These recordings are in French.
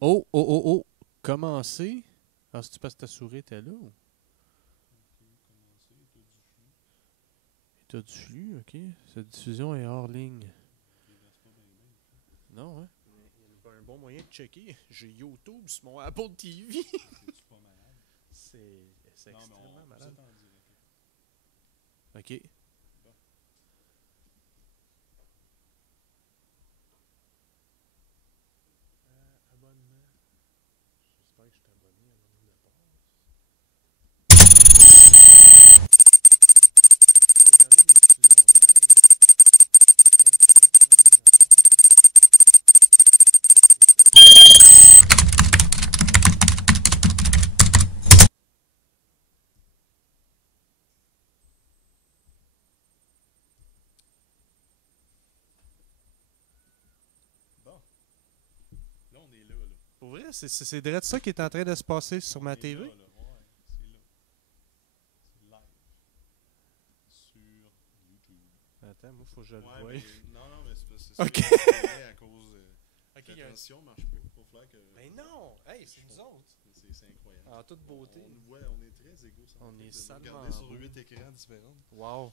Oh, oh, oh, oh. Commencer. Ah, c'est-tu parce que ta souris était là? Ou? T'as du flux, ok. Cette diffusion est hors ligne. Non, hein? Il y a un bon moyen de checker. J'ai YouTube sur mon Apple TV. C'est-tu pas malade? C'est Non, mais extrêmement vous malade. êtes en direct. Ok. Bon. Abonnement. J'espère que je suis abonné à mon nom de passe. Regardez les diffusions live. Bon. Là, on est là, là. Pour vrai, c'est direct ça qui est en train de se passer sur ma On est TV? Là, là. Ouais, c'est là. C'est live. Sur YouTube. Attends, moi, faut que je le Ouais, voie. mais, non, mais c'est pas ça. Ok. C'est à cause Ok, la il y a un- transition marche pas. Faut faire que... Mais non! Hey, c'est nous autres! C'est incroyable. En toute beauté. On nous voit, on est très égaux. On est salement Regardez sur beau. 8 écrans différents. Wow!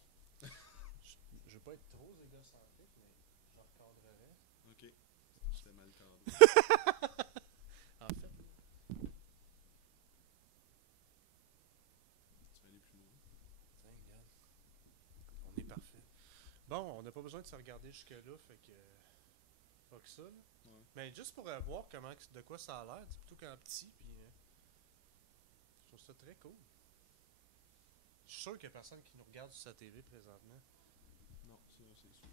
Je veux pas être trop égocentrique, mais je recadrerais. Ok. C'était mal cadré. En fait, Tu vas aller plus loin. tiens, regarde. On est parfait. Bon, on n'a pas besoin de se regarder jusque-là, fait que. Pas que ça, là. Ouais. Mais juste pour voir comment, de quoi ça a l'air, c'est plutôt qu'en petit, puis. Je trouve ça très cool. Je suis sûr qu'il y a personne qui nous regarde sur sa TV présentement. Non, ça, c'est sûr.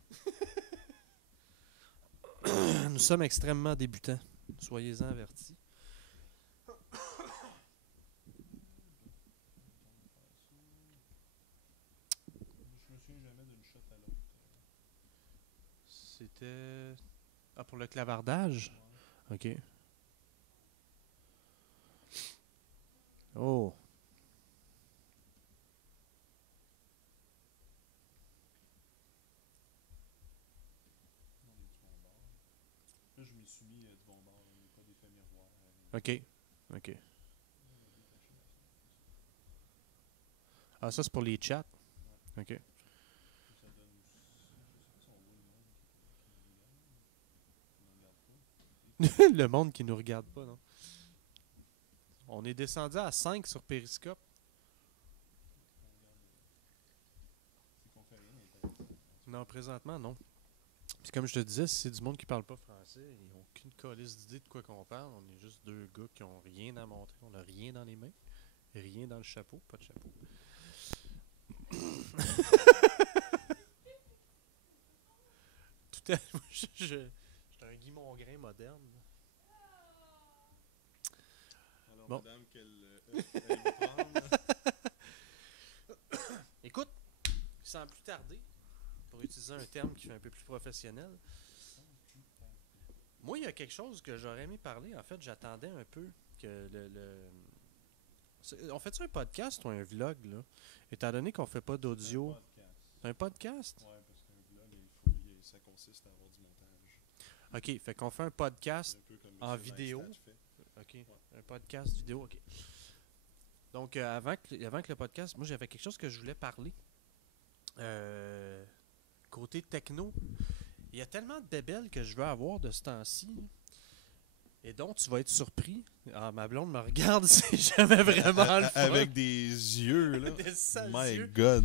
Nous sommes extrêmement débutants. Soyez-en avertis. Je me souviens jamais d'une shot à l'autre. C'était. Ah, pour le clavardage? Ouais. Ok. Oh. Non, il y a du bon bord. Là, je m'y suis mis du bon bord. Il n'y a pas d'effet miroir. Ok. Ok. Ah, ça, c'est pour les chats. Ok. Ça donne aussi. Je sais pas si on voit le monde qui nous regarde. On ne regarde pas. Le monde qui nous regarde pas, non? On est descendu à 5 sur Periscope. C'est qu'on fait rien d'intéressant. Non, présentement, non. Puis comme je te disais, si c'est du monde qui parle pas français, ils n'ont aucune calice d'idée de quoi qu'on parle. On est juste deux gars qui ont rien à montrer. On a rien dans les mains. Rien dans le chapeau. Pas de chapeau. Tout à moi, je suis un Guy Mongrain moderne. Alors, Bon. madame, elle va prendre. Écoute, sans plus tarder, pour utiliser un terme qui fait un peu plus professionnel, moi, il y a quelque chose que j'aurais aimé parler. En fait, j'attendais un peu que On fait-tu un podcast ou un vlog, là? Étant donné qu'on fait pas d'audio. C'est un podcast? Ouais, parce qu'un vlog, ça consiste à avoir du montage. OK, fait qu'on fait un podcast. C'est un peu comme En Monsieur vidéo. Neistat fait. OK, un podcast vidéo, OK. Donc, avant que le podcast, moi, j'avais quelque chose que je voulais parler. Côté techno, il y a tellement de bébelles que je veux avoir de ce temps-ci. Là. Et donc, tu vas être surpris. Ah, ma blonde me regarde, c'est jamais vraiment le fun. Avec des yeux, là. Des sales My yeux. God.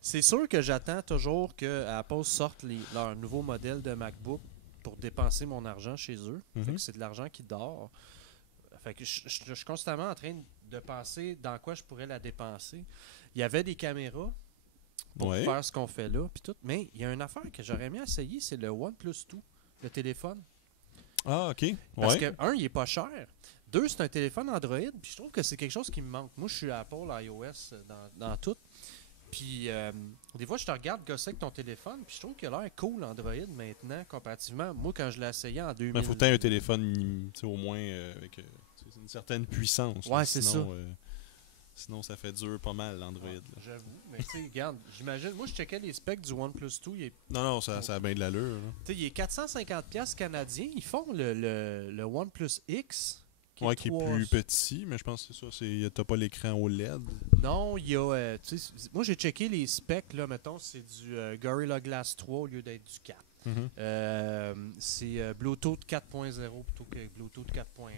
C'est sûr que j'attends toujours que Apple sorte leur nouveau modèle de MacBook pour dépenser mon argent chez eux. Fait que c'est de l'argent qui dort. Fait que je suis constamment en train de penser dans quoi je pourrais la dépenser. Il y avait des caméras pour Ouais. faire ce qu'on fait là, puis tout. Mais il y a une affaire que j'aurais aimé essayer, c'est le OnePlus 2, le téléphone. Ah, ok. Parce Ouais. que, un, il est pas cher. Deux, c'est un téléphone Android, puis je trouve que c'est quelque chose qui me manque. Moi, je suis Apple, iOS, dans tout. Puis, des fois, je te regarde gosser avec ton téléphone, puis je trouve qu'il a l'air cool, Android, maintenant, comparativement. Moi, quand je l'ai essayé en 2000... Mais faut que tu aies un téléphone, tu sais, au moins avec une certaine puissance. Ouais, là, c'est sinon, Sinon, ça fait dur pas mal, l'Android. Ouais, j'avoue. Mais tu sais, regarde, j'imagine, moi je checkais les specs du OnePlus 2. Non, ça a bien de l'allure. Tu sais, il est 450$ canadiens. Ils font le OnePlus X. Qui est plus petit, mais je pense que c'est ça. T'as pas l'écran OLED. Non, il y a. Moi j'ai checké les specs, là, mettons, c'est du Gorilla Glass 3 au lieu d'être du 4. C'est Bluetooth 4.0 plutôt que Bluetooth 4.1.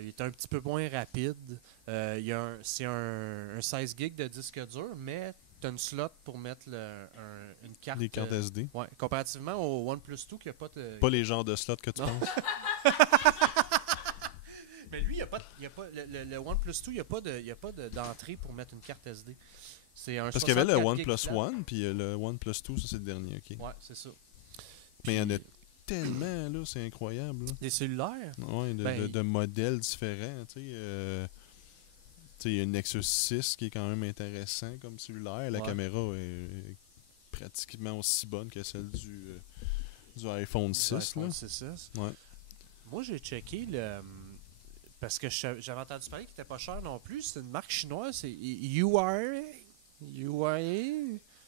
Il est un petit peu moins rapide. C'est un 16 GB de disque dur, mais tu as une slot pour mettre une carte. Des cartes SD. Ouais, comparativement au OnePlus 2 qui n'a pas de. Pas les genres de slots que tu penses. Mais lui, le OnePlus 2, il n'y a pas d'entrée pour mettre une carte SD. C'est un Parce qu'il y avait le 64 OnePlus gigs One, puis le OnePlus 2, ça c'est le dernier. Ok. Ouais, c'est ça. Mais il y en a tellement, là, c'est incroyable. Là. Des cellulaires? Ouais, de modèles différents. Tu sais, il y a une Nexus 6 qui est quand même intéressant comme cellulaire. La caméra est pratiquement aussi bonne que celle du iPhone 6. iPhone là. 6. Ouais. Moi, j'ai checké parce que j'avais entendu parler qu'il n'était pas cher non plus. C'est une marque chinoise, c'est URA.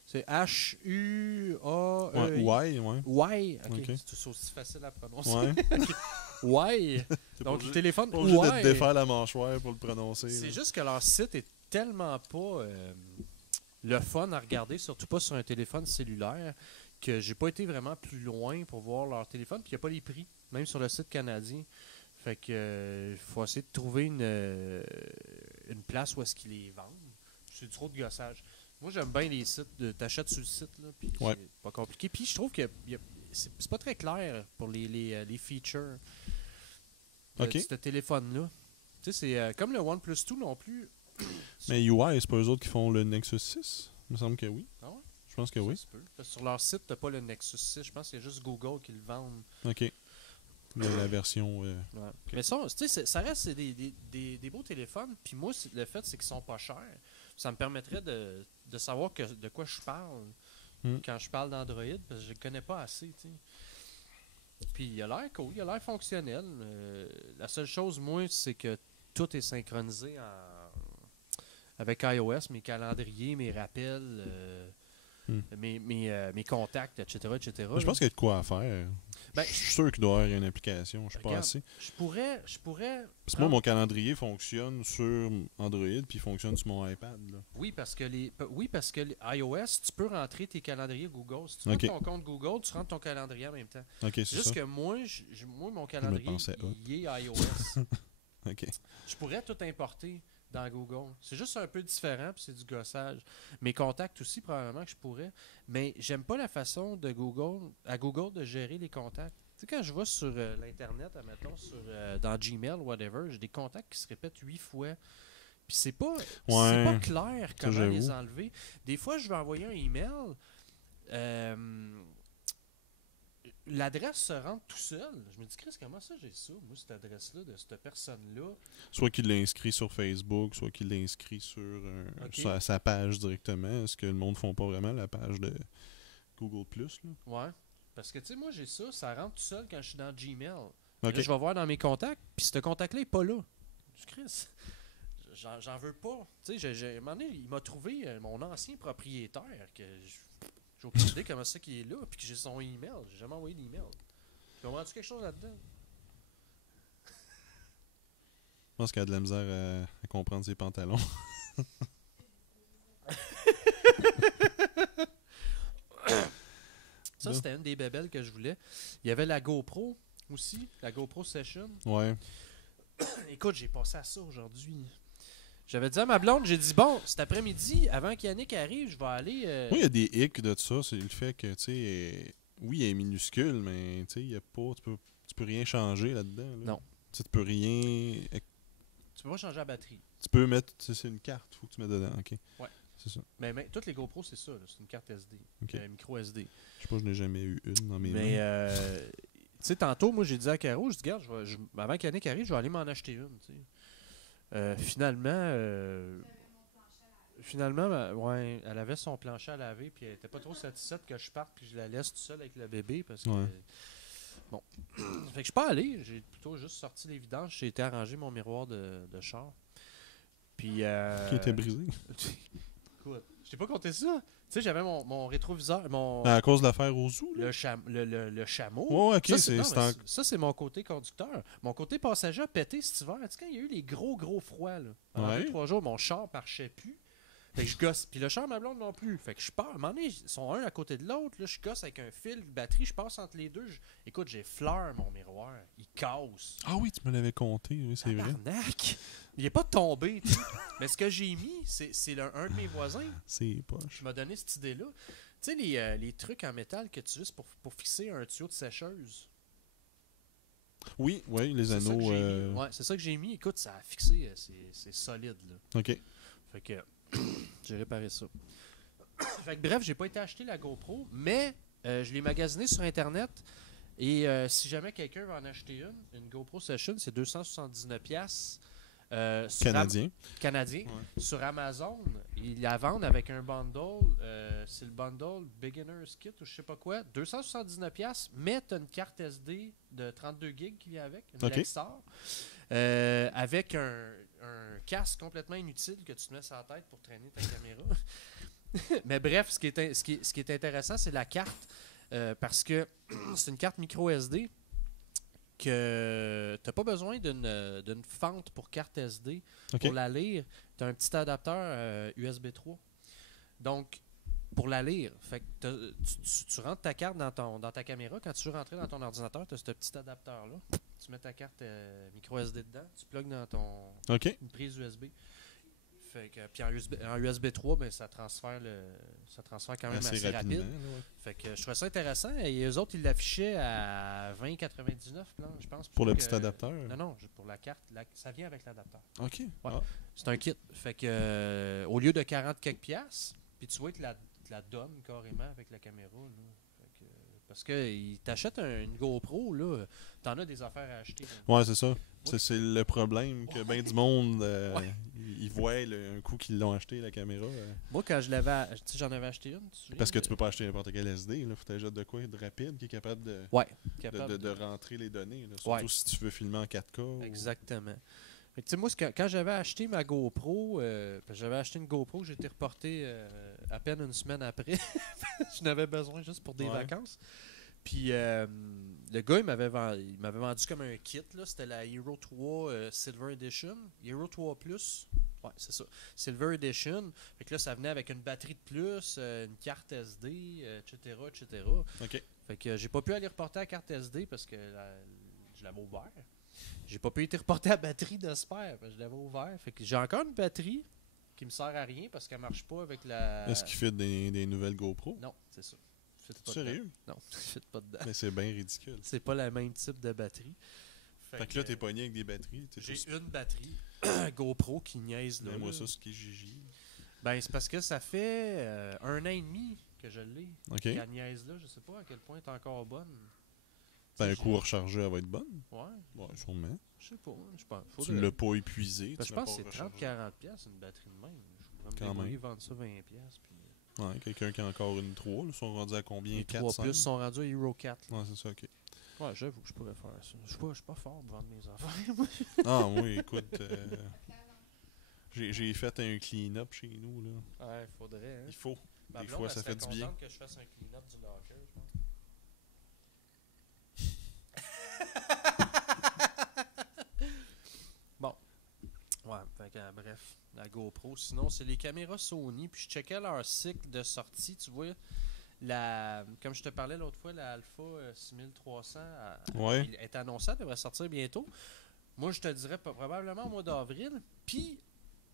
C'est H-U-A-E. Ouais. Ouais. Ok. C'est aussi facile à prononcer. Ouais. Ouais. Donc, le téléphone. Pas obligé de te défaire la mâchoire pour le prononcer. C'est juste que leur site est tellement pas le fun à regarder, surtout pas sur un téléphone cellulaire, que j'ai pas été vraiment plus loin pour voir leur téléphone. Puis il n'y a pas les prix, même sur le site canadien. Fait que faut essayer de trouver une place où est-ce qu'ils les vendent. C'est trop de gossage. Moi, j'aime bien les sites. T'achètes sur le site, là, puis c'est pas compliqué. Puis je trouve que c'est pas très clair pour les features de ce téléphone-là. Tu sais, c'est comme le OnePlus 2 non plus. Mais UI, c'est pas eux autres qui font le Nexus 6? Il me semble que oui. Ah ouais? Je pense que oui. Parce que sur leur site, t'as pas le Nexus 6. Je pense qu'il y a juste Google qui le vendent. OK. La version... Ouais. Okay. Mais ça, ça reste des beaux téléphones. Puis moi, le fait, c'est qu'ils sont pas chers. Ça me permettrait de savoir de quoi je parle quand je parle d'Android, parce que je le connais pas assez. T'sais. Puis il a l'air cool, il a l'air fonctionnel. La seule chose, moi, c'est que tout est synchronisé avec iOS, mes calendriers, mes rappels, mes contacts, etc. Je pense qu'il y a de quoi à faire. Je suis sûr qu'il doit y avoir une application. Je suis pas assez. Je pourrais. Parce que moi, mon calendrier fonctionne sur Android puis il fonctionne sur mon iPad. Là. Oui, parce que iOS, tu peux rentrer tes calendriers Google. Si tu mets ton compte Google, tu rentres ton calendrier en même temps. C'est juste ça. que moi, mon calendrier, il est iOS. Je pourrais tout importer dans Google. C'est juste un peu différent, puis c'est du gossage. Mes contacts aussi, probablement que je pourrais. Mais j'aime pas la façon de Google de gérer les contacts. Tu sais, quand je vais sur l'Internet, admettons, dans Gmail, whatever, j'ai des contacts qui se répètent 8 fois. Puis c'est pas clair comment les enlever. Des fois, je vais envoyer un email. L'adresse se rentre tout seul. Je me dis, Chris, comment ça j'ai ça, moi, cette adresse-là, de cette personne-là? Soit qu'il l'inscrit sur Facebook, soit qu'il l'inscrit sur sa page directement. Est-ce que le monde ne font pas vraiment la page de Google+, là? Ouais. Parce que, tu sais, moi, j'ai ça rentre tout seul quand je suis dans Gmail. Là, je vais voir dans mes contacts, puis ce contact-là n'est pas là. Je dis, Chris, j'en veux pas. Tu sais, à un moment donné, il m'a trouvé mon ancien propriétaire, que j'ai aucune idée comment ça qu'il est là, puis que j'ai son email. J'ai jamais envoyé d'email. Tu comprends-tu quelque chose là-dedans? Je pense qu'il a de la misère à comprendre ses pantalons. Ça, c'était une des bébelles que je voulais. Il y avait la GoPro aussi, la GoPro Session. Ouais. Écoute, j'ai passé à ça aujourd'hui. J'avais dit à ma blonde, j'ai dit, bon, cet après-midi, avant qu'Yannick arrive, je vais aller... Oui, il y a des hicks de ça. C'est le fait que, tu sais, oui, elle est minuscule, mais tu sais, il y a pas... Tu peux rien changer là-dedans. Là. Non. Tu peux rien... Tu peux pas changer la batterie. Tu peux mettre... C'est une carte, faut que tu mettes dedans, OK. Ouais. C'est ça. Mais toutes les GoPro, c'est ça, c'est une carte SD. Okay. Micro SD. Je sais pas, je n'ai jamais eu une dans mes mains. Mais, tu sais, tantôt, moi, j'ai dit à Caro, je dis, regarde, avant qu'Yannick arrive, je vais aller m'en acheter une, tu sais. Finalement, ouais, elle avait son plancher à laver, puis elle était pas trop satisfaite que je parte, puis je la laisse tout seul avec le bébé, parce que... Bon. Fait que je suis pas allé, j'ai plutôt juste sorti les vidanges, j'ai été arranger mon miroir de char. Puis, Qui était brisé. Écoute, je t'ai pas compté ça. Tu sais, j'avais mon rétroviseur, À cause de l'affaire au zoo, là? le chameau. Ouais, ok, Ça, c'est mon côté conducteur. Mon côté passager a pété cet hiver. Tu sais, quand il y a eu les gros froids, là, pendant 2-3 jours, mon char marchait plus. Fait que je gosse. Puis le char, ma blonde non plus. Fait que je pars. À un moment donné, ils sont un à côté de l'autre. Là, je gosse avec un fil de batterie. Je passe entre les deux. Écoute, j'ai fleur mon miroir. Il casse. Ah oui, tu me l'avais compté. Oui, c'est vrai. Tabarnak! Il est pas tombé. Mais ce que j'ai mis, c'est un de mes voisins C'est poche. qui m'a donné cette idée-là. Tu sais, les trucs en métal que tu utilises pour fixer un tuyau de sécheuse. Oui, les anneaux. Ouais, c'est ça que j'ai mis. Écoute, ça a fixé. C'est solide. Là. OK. Fait que j'ai réparé ça. Fait que bref, j'ai pas été acheter la GoPro, mais je l'ai magasiné sur Internet. Et si jamais quelqu'un veut en acheter une GoPro Session, c'est 279$. Canadien. Canadien. Ouais. Sur Amazon, ils la vendent avec un bundle. C'est le bundle Beginner's Kit ou je sais pas quoi. 279$, mais tu as une carte SD de 32 GB qui vient avec, une Lexar, avec un casque complètement inutile que tu te mets sur la tête pour traîner ta caméra. Mais bref, ce qui est intéressant, c'est la carte. Parce que c'est une carte micro SD que tu n'as pas besoin d'une fente pour carte SD pour la lire. Tu as un petit adapteur USB 3. Donc, pour la lire, fait que tu rentres ta carte dans ta caméra. Quand tu veux rentrer dans ton ordinateur, tu as ce petit adapteur-là. Tu mets ta carte micro SD dedans, tu plugues dans une prise USB. Fait que, puis en USB 3, ben, ça transfère quand même assez rapide. Fait que je trouvais ça intéressant. Et eux autres, ils l'affichaient à 20,99$, je pense. Pour le petit adapteur? Non, pour la carte. Ça vient avec l'adapteur. OK. Ouais. Ah. C'est un kit. Fait que au lieu de 40 quelques piastres, puis tu vois, ils te la donnent carrément avec la caméra. Là. Fait que, parce qu'ils t'achètent une GoPro, là, t'en as des affaires à acheter. Ouais, c'est ça. C'est le problème que bien du monde, ils voient un coup qu'ils l'ont acheté, la caméra. Moi, quand j'en avais acheté une. Parce que tu peux pas acheter n'importe quel SD. Il faut que tu achètes de quoi de rapide qui est capable de rentrer les données. Là, surtout si tu veux filmer en 4K. Exactement. Fait que, moi, quand j'avais acheté ma GoPro, j'avais acheté une GoPro, j'ai été reporté à peine une semaine après. Je n'avais besoin juste pour des vacances. Puis le gars, il m'avait vendu comme un kit. Là. C'était la Hero 3 Silver Edition. Hero 3 Plus. Ouais, c'est ça. Silver Edition. Fait que là, ça venait avec une batterie de plus, une carte SD, etc., etc. OK. Fait que j'ai pas pu aller reporter la carte SD parce que je l'avais ouvert. J'ai pas pu être reporter la batterie de spare parce que je l'avais ouvert. Fait que j'ai encore une batterie qui me sert à rien parce qu'elle marche pas avec la... Est-ce qu'il fait des nouvelles GoPro? Non, c'est ça. Sérieux? Non, je ne pas dedans. Mais c'est bien ridicule. C'est pas le même type de batterie. Fait que là, t'es pogné avec des batteries. J'ai une batterie GoPro qui niaise là. Moi, ça, c'est Kijiji. Ben, c'est parce que ça fait 1 an et demi que je l'ai. OK. La niaise là, je sais pas à quel point elle est encore bonne. Un coup rechargé, elle va être bonne? Ouais. Sûrement. Je sais pas. Tu l'as pas épuisé. Je pense que c'est 30-40$ une batterie de même. Je pourrais me débrouiller, vendre ça 20$. Puis... Ouais, quelqu'un qui a encore une 3, ils sont rendus à combien? Les 4, 3 Plus sont rendus à Hero 4. Ouais, c'est ça, OK. Ouais, j'avoue que je pourrais faire ça. Je suis pas fort pour vendre mes affaires, moi. Ah oui, écoute, j'ai fait un clean-up chez nous, là. Ouais, faudrait, hein. Il faut. Ma des fois, ça fait du bien. Que je fasse un clean-up du locker, je pense. Bon. Ouais, fait que, bref, la GoPro. Sinon, c'est les caméras Sony. Puis je checkais leur cycle de sortie. Tu vois, comme je te parlais l'autre fois, la Alpha 6300 est annoncée, elle devrait sortir bientôt. Moi, je te dirais probablement au mois d'avril. Puis,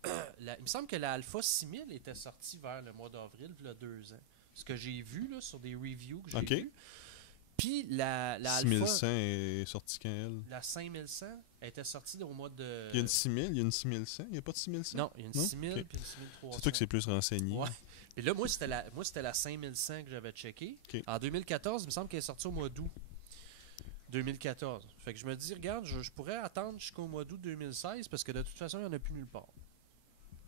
il me semble que la Alpha 6000 était sortie vers le mois d'avril, il y a 2 ans. Ce que j'ai vu là, sur des reviews que j'ai vues. Puis la 6100 est sortie quand elle? La 5100 était sortie au mois de... Il y a une 6000, il y a une 6100, il n'y a pas de 6100? Non, il y a une 6000 puis une 6300. C'est toi qui c'est plus renseigné. Ouais. Et là, moi, c'était la 5100 que j'avais checké. Okay. En 2014, il me semble qu'elle est sortie au mois d'août 2014. Fait que je me dis, regarde, je pourrais attendre jusqu'au mois d'août 2016 parce que de toute façon, il n'y en a plus nulle part.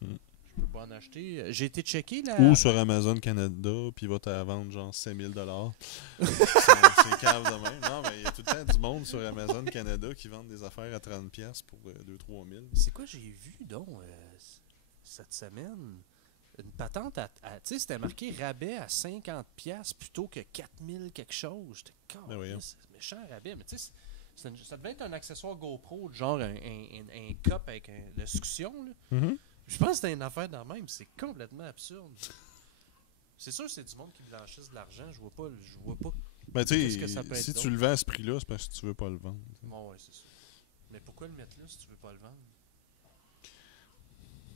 Je peux pas en acheter. J'ai été checké là. Ou sur Amazon Canada, puis il va te la vendre genre 5000$. C'est cave de même. Non, mais il y a tout le temps du monde sur Amazon Canada qui vendent des affaires à 30$ pour 2-3 000. C'est quoi j'ai vu donc? cette semaine une patente tu sais, c'était marqué rabais à 50$ plutôt que 4000 quelque chose. J'étais c'est méchant rabais, mais tu sais, ça devait être un accessoire GoPro, genre un cup avec la succion. Là. Je pense que c'était une affaire dans le même, c'est complètement absurde. C'est sûr que c'est du monde qui blanchisse de l'argent, je vois pas. Ben, tu sais, si tu le vends à ce prix-là, c'est parce que tu veux pas le vendre. Bon, ouais, c'est sûr. Mais pourquoi le mettre là si tu veux pas le vendre?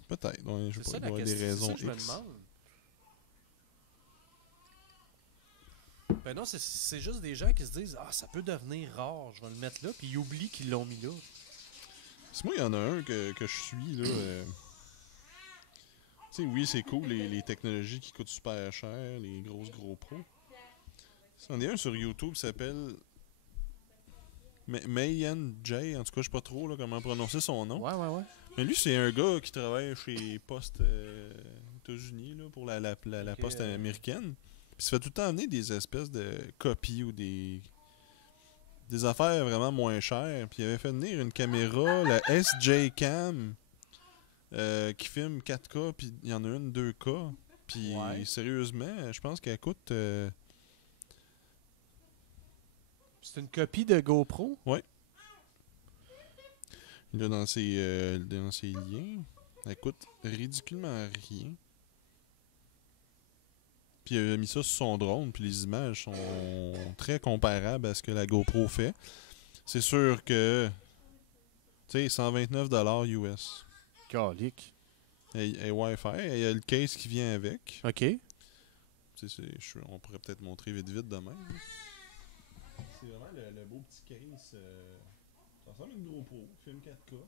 Peut-être, ouais, je C'est sais ça pas, il la doit y avoir des question, raisons c'est ça que je me X. demande. Ben non, c'est juste des gens qui se disent « Ah, ça peut devenir rare, je vais le mettre là », puis ils oublient qu'ils l'ont mis là. C'est moi, il y en a un que je suis, là. Tu sais, oui, c'est cool, les technologies qui coûtent super cher, les gros pros. Il y en a un sur YouTube qui s'appelle Mayan J, en tout cas, je sais pas trop là, comment prononcer son nom. Ouais. Mais lui, c'est un gars qui travaille chez Poste États-Unis, là, pour la Poste américaine. Puis il se fait tout le temps amener des espèces de copies ou des affaires vraiment moins chères. Puis il avait fait venir une caméra, la SJ Cam, qui filme 4K, puis il y en a une 2K. Puis sérieusement, je pense qu'elle coûte... C'est une copie de GoPro? Ouais. Là, dans ses liens, elle coûte ridiculement rien. Puis il a mis ça sur son drone, puis les images sont très comparables à ce que la GoPro fait. C'est sûr que, tu sais, 129$ US. Calique. Et Wi-Fi, il y a le case qui vient avec. OK. On pourrait peut-être montrer vite de même. C'est vraiment le beau petit case. Ça ressemble à une GoPro, film 4K.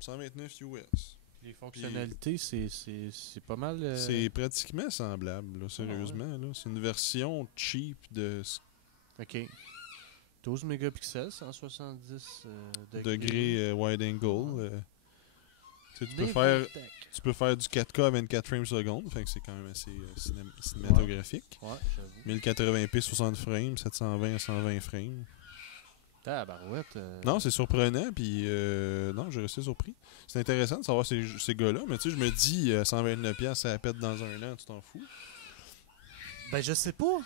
129 US. Les fonctionnalités, c'est pas mal... C'est pratiquement semblable, là, sérieusement. Là. C'est une version cheap de... OK. 12 mégapixels, 170 degrés wide angle. Tu peux faire du 4K à 24 frames secondes, fait que c'est quand même assez cinématographique. Ouais, j'avoue. 1080p 60 frames, 720 à 120 frames. Tabarouette. Non, c'est surprenant, puis non, j'ai resté surpris. C'est intéressant de savoir ces gars-là, mais tu sais, je me dis, 129$, ça pète dans un an, tu t'en fous? Ben, je sais pas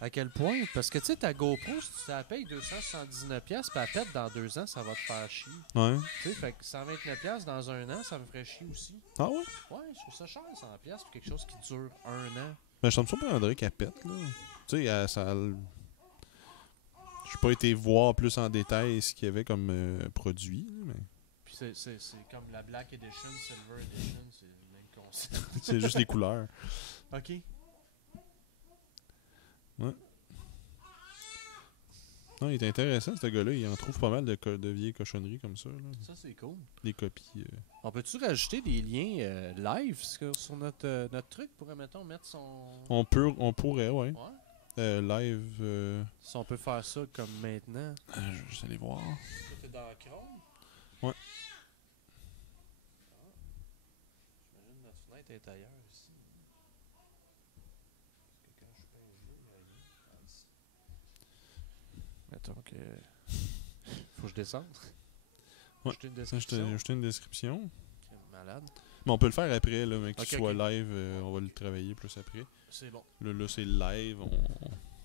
à quel point, parce que tu sais, ta GoPro, si tu la payes 279$, puis elle pète dans 2 ans, ça va te faire chier. Ouais. Tu sais, fait que 129$ dans un an, ça me ferait chier aussi. Ah ouais? Ouais, je trouve ça cher, 100$ pour quelque chose qui dure 1 an. Ben, ça me surprendrait qu'elle pète, là. Tu sais, ça... J'ai pas été voir plus en détail ce qu'il y avait comme produit, mais... Puis c'est comme la Black Edition, Silver Edition, c'est le même concept. C'est juste les couleurs. OK. Ouais. Non, il est intéressant, ce gars-là. Il en trouve pas mal de vieilles cochonneries comme ça. Là. Ça, c'est cool. Des copies. On peut-tu rajouter des liens live sur notre truc pour, mettons, mettre son... On pourrait, ouais. Live... Si on peut faire ça comme maintenant. Je vais juste aller voir. T'es dans Chrome? Ouais. J'imagine que notre fenêtre est ailleurs ici. Parce que quand je peins le jeu, il y a rien. Mettons que... Faut que je descende. Ouais. Jeter une description. Jeter une description. Malade. Mais on peut le faire après, là, mais qu'il soit OK. live, on va le travailler plus après. C'est bon. Là c'est live.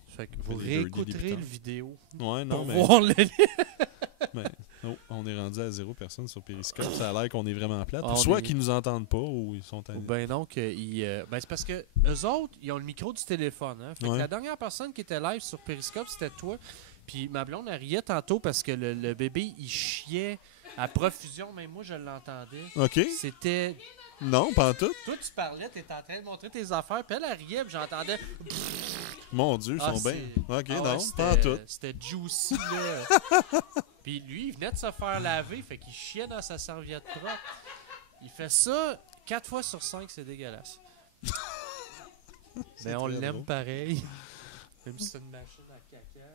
Fait que vous réécouterez le vidéo. Ouais, non, pour mais... voir le... mais on est rendu à 0 personne sur Periscope. Ça a l'air qu'on est vraiment plate. Ah, Soit qu'ils nous entendent pas ou ils sont... Ou ben non, ben c'est parce que eux autres, ils ont le micro du téléphone. Hein? Fait que la dernière personne qui était live sur Periscope, c'était toi. Puis ma blonde, elle riait tantôt parce que le bébé, il chiait à profusion. Même moi, je l'entendais. OK. C'était... Non, pas en tout. Toi, tu parlais, t'étais en train de montrer tes affaires, puis elle riait, puis j'entendais... Mon Dieu, ils sont bien. OK, non, pas en tout. C'était juicy, là. Puis lui, il venait de se faire laver, fait qu'il chiait dans sa serviette propre. Il fait ça 4 fois sur 5, c'est dégueulasse. Mais on l'aime pareil. Même si c'est une machine à caca.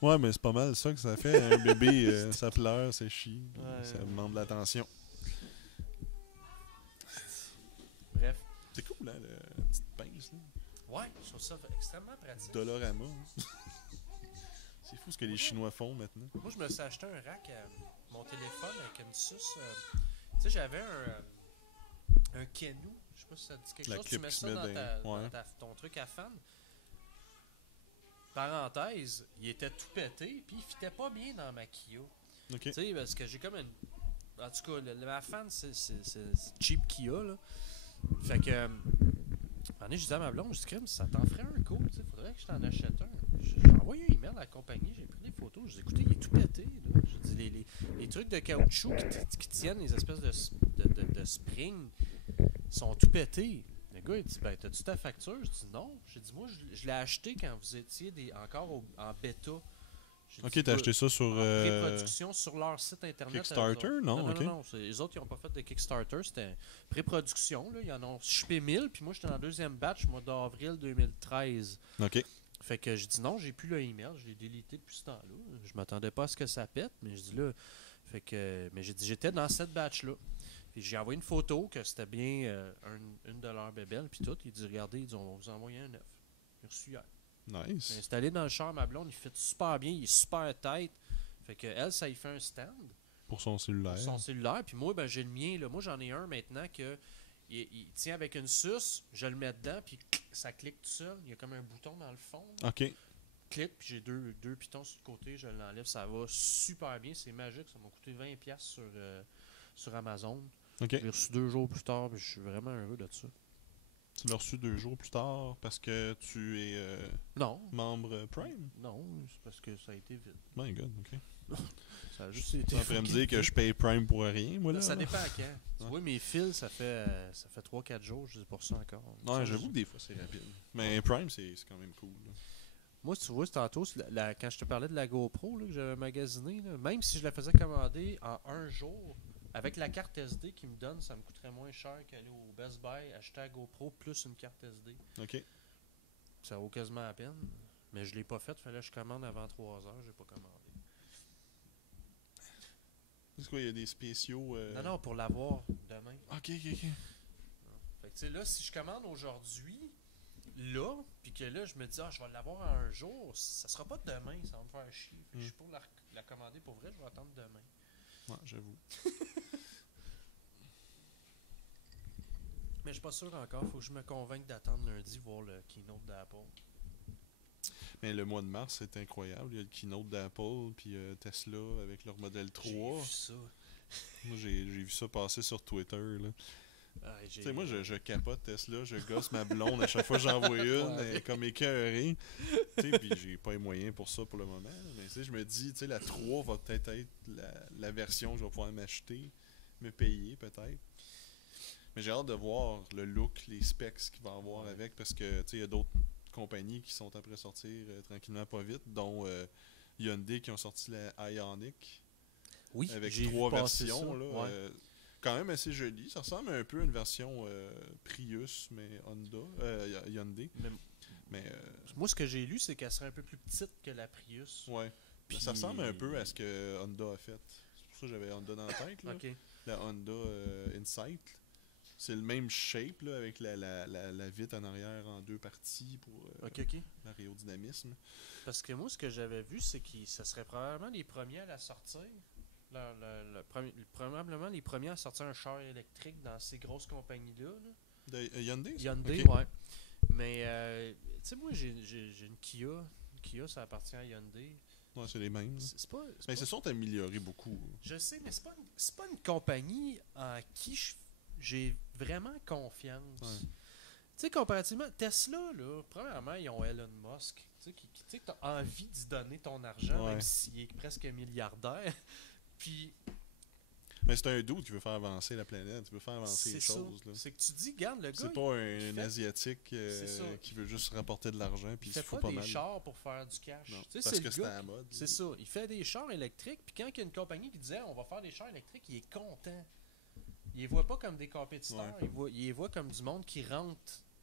Ouais, mais c'est pas mal ça que ça fait. Un bébé, ça pleure, ça chie. Ouais, ça demande de l'attention. Bref. C'est cool, hein, la petite pince. Là. Ouais, je trouve ça extrêmement pratique. Dolorama. C'est fou ce que les Chinois font maintenant. Moi, je me suis acheté un rack à mon téléphone avec une suce. Tu sais, j'avais un Kennu. Je sais pas si ça te dit quelque La chose. Tu clip mets qui ça se met dans dans- ton truc à fan. Parenthèse, il était tout pété, puis il fitait pas bien dans ma Kia. Ok. Tu sais, parce que j'ai comme une. En tout cas, ma fan, c'est cheap Kia, là. Fait que. Un moment donné, je disais à ma blonde, je dis, crème, ça t'en ferait un coup, tu sais, faudrait que je t'en achète un. J'ai envoyé un email à la compagnie, j'ai pris des photos, je dis, écoutez, il est tout pété, là. Je dis, les trucs de caoutchouc qui tiennent les espèces de spring sont tout pétés. Le gars, il dit, ben, t'as-tu ta facture? Je dis, non. J'ai dit, moi, je l'ai acheté quand vous étiez encore en bêta. J'ai Ok, dit, t'as acheté ça sur en pré-production sur leur site internet. Kickstarter, non? Ok. Non. Les autres, ils n'ont pas fait de Kickstarter. C'était pré-production. Là. Ils en ont shippé 1000. Puis moi, j'étais dans le deuxième batch, mois d'avril 2013. Ok. Fait que j'ai dit non, j'ai plus le email. Je l'ai délité depuis ce temps-là. Je m'attendais pas à ce que ça pète. Mais je dis là. Fait que, mais j'ai dit, j'étais dans cette batch-là. Puis j'ai envoyé une photo que c'était bien une de leurs bébelles. Puis tout. Il dit, regardez, ils ont vous envoyer un neuf. J'ai reçu hier. Nice. J'ai installé dans le char, ma blonde, il fait super bien, il est super tight. Fait que elle, ça y fait un stand Pour son cellulaire. pour son cellulaire. Puis moi, ben, j'ai le mien. Là. Moi, j'en ai un maintenant que il tient avec une suce, je le mets dedans, puis ça clique tout seul. Il y a comme un bouton dans le fond. Là. Ok. Clique, puis j'ai deux pitons sur le côté, je l'enlève. Ça va super bien, c'est magique. Ça m'a coûté 20$ sur Amazon. Ok. J'ai reçu 2 jours plus tard, puis je suis vraiment heureux de ça. Tu l'as reçu 2 jours plus tard parce que tu es Non. membre Prime? Non, c'est parce que ça a été vite. My God, ok. Ça a juste été Tu es en train de me fucking dire que vite. je paye Prime pour rien, moi là? Ça dépend à quand. Tu Ouais. vois, mes fils, ça fait 3-4 jours, je dis pour ça encore. Non, Ça, j'avoue que des fois c'est rapide. Mais Prime, c'est quand même cool. Là. Moi, tu vois, tantôt, quand je te parlais de la GoPro là, que j'avais magasinée, là, même si je la faisais commander en un jour, avec la carte SD qu'ils me donnent, ça me coûterait moins cher qu'aller au Best Buy, acheter la GoPro plus une carte SD. Ok. Ça vaut quasiment la peine. Mais je l'ai pas fait, fallait que je commande avant 3 heures, j'ai pas commandé. C'est quoi, il y a des spéciaux. Non, pour l'avoir demain. Ok. Fait que tu sais, là, si je commande aujourd'hui, là, puis que là, je me dis, je vais l'avoir en un jour, ça sera pas demain, ça va me faire chier. Fait que je suis pour la commander pour vrai, je vais attendre demain. Ouais, j'avoue. Mais je suis pas sûr encore, faut que je me convainque d'attendre lundi, voir le keynote d'Apple. Mais le mois de mars, c'est incroyable. Il y a le keynote d'Apple, puis Tesla avec leur modèle 3. J'ai vu ça. Moi, j'ai vu ça passer sur Twitter. Là. Tu sais, moi, je capote Tesla, je gosse ma blonde à chaque fois que j'en vois une, elle est comme écœurée. Tu sais, puis j'ai pas les moyens pour ça pour le moment. Mais tu sais, je me dis, tu sais, la 3 va peut-être être la version que je vais pouvoir m'acheter, me payer peut-être. Mais j'ai hâte de voir le look, les specs qu'il va avoir avec, parce que, tu sais, il y a d'autres compagnies qui sont après sortir tranquillement pas vite, dont Hyundai qui ont sorti la Ioniq. Oui, Avec j'ai 3 vu passer versions. ça, Là, ouais. quand même assez joli. Ça ressemble un peu à une version Prius, mais Hyundai. Mais Moi, ce que j'ai lu, c'est qu'elle serait un peu plus petite que la Prius. ouais. Puis- Ça ressemble un peu à ce que Honda a fait. C'est pour ça que j'avais Honda dans la tête. Là. Ok. La Honda Insight. C'est le même shape là, avec la vitre en arrière en 2 parties pour Ok. l'aérodynamisme. Parce que moi, ce que j'avais vu, c'est que ça serait probablement les premiers à la sortir. Probablement les premiers à sortir un char électrique dans ces grosses compagnies-là. Là. De Hyundai? Ça? Hyundai, Ok. ouais. Mais, tu sais, moi, j'ai une Kia. Une Kia, ça appartient à Hyundai. Ouais, c'est les mêmes. C'est pas, Mais ils se sont améliorés beaucoup. Je sais, mais c'est pas une compagnie en qui j'ai vraiment confiance. Ouais. Tu sais, comparativement, Tesla, là, premièrement, ils ont Elon Musk. Tu sais, que t'as envie d'y donner ton argent, Ouais. même s'il est presque milliardaire. Puis, Mais c'est un doute qui veut faire avancer la planète, qui veut faire avancer les c'est ça. choses. Là. C'est que tu dis, garde le gars, C'est pas un fait- Asiatique C'est ça. qui veut juste rapporter de l'argent puis il il se fait fout pas pas des mal. chars pour faire du cash. Non, Tu sais, parce c'est que le c'était gars à la qui- mode. C'est ça. Il fait des chars électriques, puis quand il y a une compagnie qui disait on va faire des chars électriques, il est content. Il les voit pas comme des compétiteurs, Ouais. il les voit comme du monde qui rentre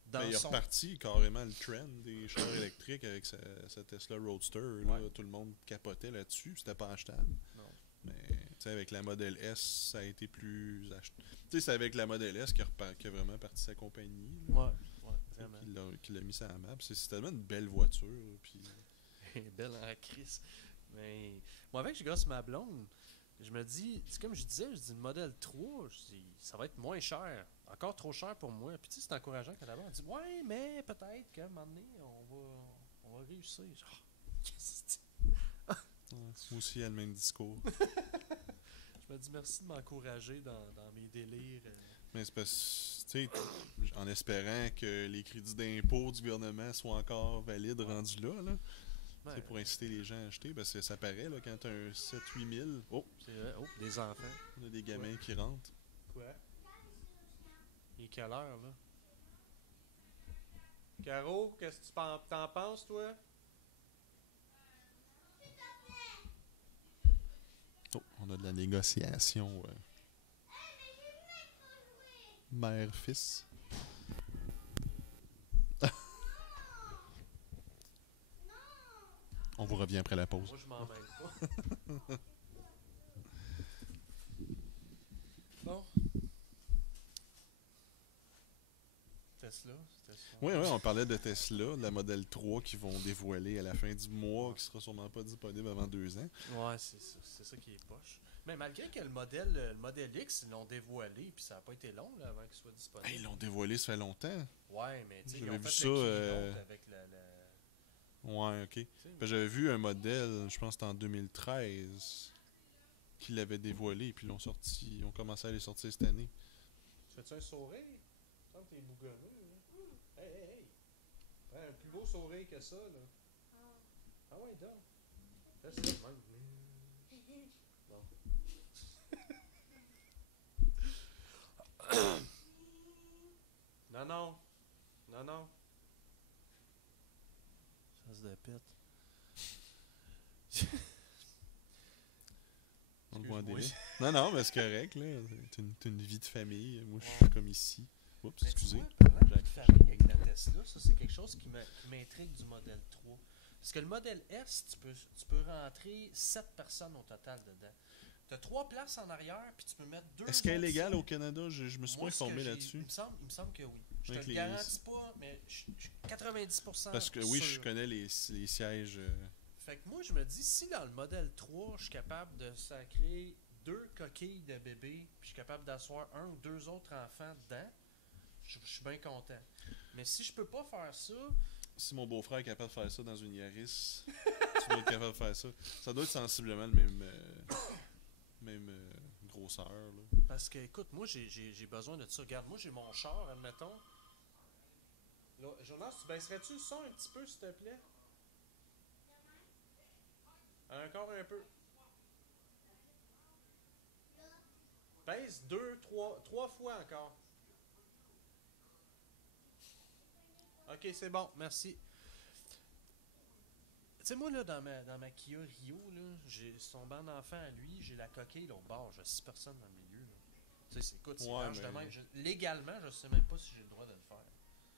dans Ben, il est son... reparti carrément le trend des chars électriques avec sa Tesla Roadster. Là. Ouais. Tout le monde capotait là-dessus, puis c'était pas achetable. Non. Mais tu sais, avec la Model S, ça a été plus achetable. Tu sais, c'est avec la Model S qui a vraiment parti sa compagnie. Là, Ouais, vraiment. qui l'a mis sur la map. C'est tellement une belle voiture. Puis... Belle en crise. Mais moi, avec, je gosse ma blonde. Je me dis, c'est comme je disais, une modèle 3, je dis, ça va être moins cher. encore trop cher pour moi. Puis tu sais, c'est encourageant quand d'abord on dit ouais, mais peut-être qu'à un moment donné, on va réussir. Genre, qu'est-ce que Moi aussi, il y a le même discours. je me dis merci de m'encourager dans mes délires. Mais c'est parce tu sais, en espérant que les crédits d'impôt du gouvernement soient encore valides rendus là. Ouais, C'est pour inciter les gens à acheter, parce que ça paraît, là, quand tu as un 7-8 000, c'est vrai. Oh, des enfants. on a des gamins qui rentrent. Quoi? Il est quelle heure, là? Caro, qu'est-ce que tu t'en penses, toi? On a de la négociation mère-fils. On vous revient après la pause. Moi, je m'en mêle pas. Bon. Tesla, c'était ça. Oui, on parlait de Tesla, de la Model 3 qui vont dévoiler à la fin du mois, qui sera sûrement pas disponible avant 2 ans. Ouais, c'est ça qui est poche. Mais malgré que le modèle X, ils l'ont dévoilé, puis ça n'a pas été long là, avant qu'il soit disponible. Hey, ils l'ont dévoilé, ça fait longtemps. Ouais, mais tu sais, ils J'avais ont vu fait ça, le keynote avec la Ouais, ok. tu sais, Ben, j'avais vu un modèle, je pense que c'était en 2013, qui l'avait dévoilé, puis ils l'ont sorti, ils ont commencé à les sortir cette année. fais-tu un sourire? Il me semble que t'es bougonneux, là. Hey, hey, hey! Prends un plus beau sourire que ça, là. Ah ouais, donc. Fais ça de même. Bon. Non, non. Non, non. Ça se dépète. On le voit en Excuse-moi. délai. Non, mais c'est correct, là. C'est une vie de famille. Moi, je suis comme ici. Oups, Mais tu excusez. vois, parlant de famille avec la Tesla, ça c'est quelque chose qui m'intrigue du modèle 3. Parce que le modèle S, tu peux rentrer 7 personnes au total dedans. Tu as 3 places en arrière, puis tu peux mettre 2. Est-ce qu'elle est légale au Canada? Je me suis pas informé là-dessus. Il me semble que oui. Je te Avec le les- garantis pas, mais je suis 90% Parce que oui, je sûr. connais les sièges. Fait que moi, je me dis, si dans le modèle 3, je suis capable de sacrer 2 coquilles de bébé, puis je suis capable d'asseoir 1 ou 2 autres enfants dedans, je suis bien content. Mais si je peux pas faire ça, Si mon beau-frère est capable de faire ça dans une Yaris, tu dois être capable de faire ça. Ça doit être sensiblement le même grosseur. Là. parce que, écoute, moi, j'ai besoin de ça. Regarde, moi, j'ai mon char, admettons. Là, Jonas, tu baisserais-tu le son un petit peu, s'il te plaît? Encore un peu. Baisse 2, 3 fois encore. Ok, c'est bon, merci. Tu sais, moi, là, dans ma Kia Rio, là, j'ai son banc d'enfant à lui, j'ai la coquille là, au bord, j'ai 6 personnes dans le milieu. Là. Tu sais, écoute, c'est Ouais, large de mais- même. Légalement, je sais même pas si j'ai le droit de le faire.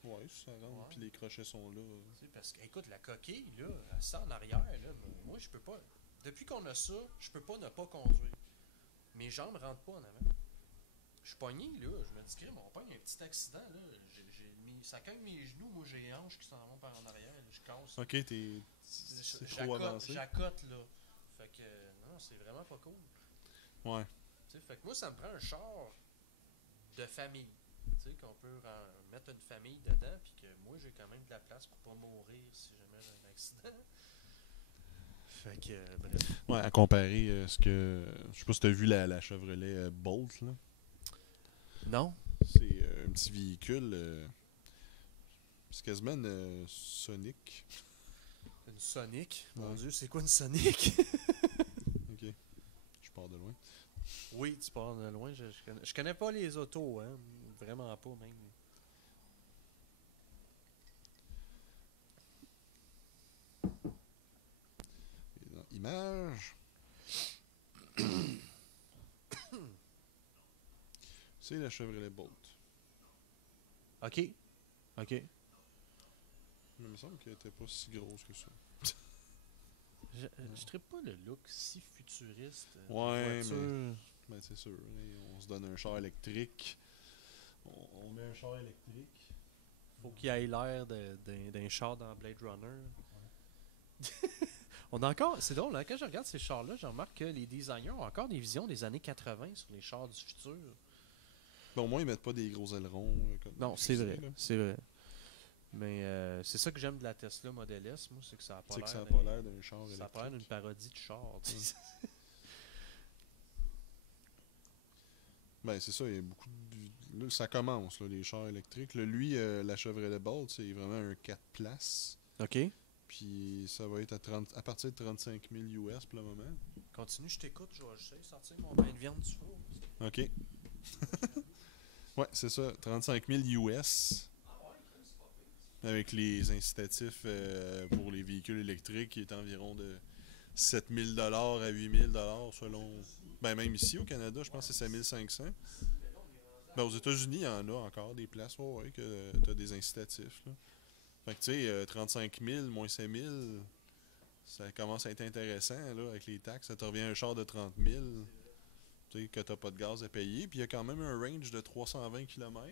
Ouais, ça rentre, Ouais. puis les crochets sont là. Tu sais, parce que, écoute, la coquille, là, elle sort en arrière, là, moi, je peux pas. Depuis qu'on a ça, je peux pas ne pas conduire. Mes jambes rentrent pas en avant. Je suis pogné, là, je me dis, crème, on pogne un petit accident, là. Ça cogne mes genoux, moi, j'ai les hanches qui s'en vont par en arrière, là, je casse. Ok, c'est trop avancé. J'accote, là. Fait que, non, c'est vraiment pas cool. Ouais. Tu sais, fait que moi, ça me prend un char de famille. Tu sais, qu'on peut mettre une famille dedans, puis que moi, j'ai quand même de la place pour pas mourir si jamais j'ai un accident. Fait que, bref. Ouais, à comparer ce que. Je sais pas si t'as vu la Chevrolet Bolt, là. Non. C'est un petit véhicule. C'est quasiment une Sonic. Une Sonic. Ouais. Mon Dieu, c'est quoi une Sonic? Ok. Je pars de loin. Oui, tu pars de loin. Je connais pas les autos, hein. Vraiment pas, même. Et dans Images. C'est la Chevrolet Bolt. Ok. Ok. Mais il me semble qu'elle était pas si grosse que ça. Je trippe pas le look si futuriste. Ouais, voiture. Ben, c'est sûr. Là, on se donne un char électrique. On met un char électrique. Faut qu'il ait l'air d'un char dans Blade Runner. On a encore. C'est drôle, hein, quand je regarde ces chars-là, je remarque que les designers ont encore des visions des années 80 sur les chars du futur. Ben, au moins, ils mettent pas des gros ailerons. Comme Non, les c'est fusées, vrai. là. C'est vrai. Mais c'est ça que j'aime de la Tesla Model S, moi, c'est que ça a pas C'est que l'air ça n'a pas l'air d'un char ça a pas l'air d'une électrique. parodie de char. Tu sais. Ben, c'est ça, il y a beaucoup de... Là, ça commence, là, les chars électriques. Là, lui, la Chevrolet Bolt, c'est vraiment un 4 places. OK. Puis ça va être à partir de 35 000 US pour le moment. Continue, je t'écoute. J'essaie de sortir mon pain de viande du four. OK. Ouais, c'est ça. 35 000 US. Avec les incitatifs pour les véhicules électriques qui est environ de 7 000 à 8 000 selon... Ben, même ici au Canada, je pense que c'est 7 500. Ben, aux États-Unis, il y en a encore des places ouais, que tu as des incitatifs. Là. Fait que tu sais, 35 000 moins 7 000, ça commence à être intéressant là, avec les taxes. Ça te revient un char de 30 000 tu sais, que tu n'as pas de gaz à payer. Puis il y a quand même un range de 320 km.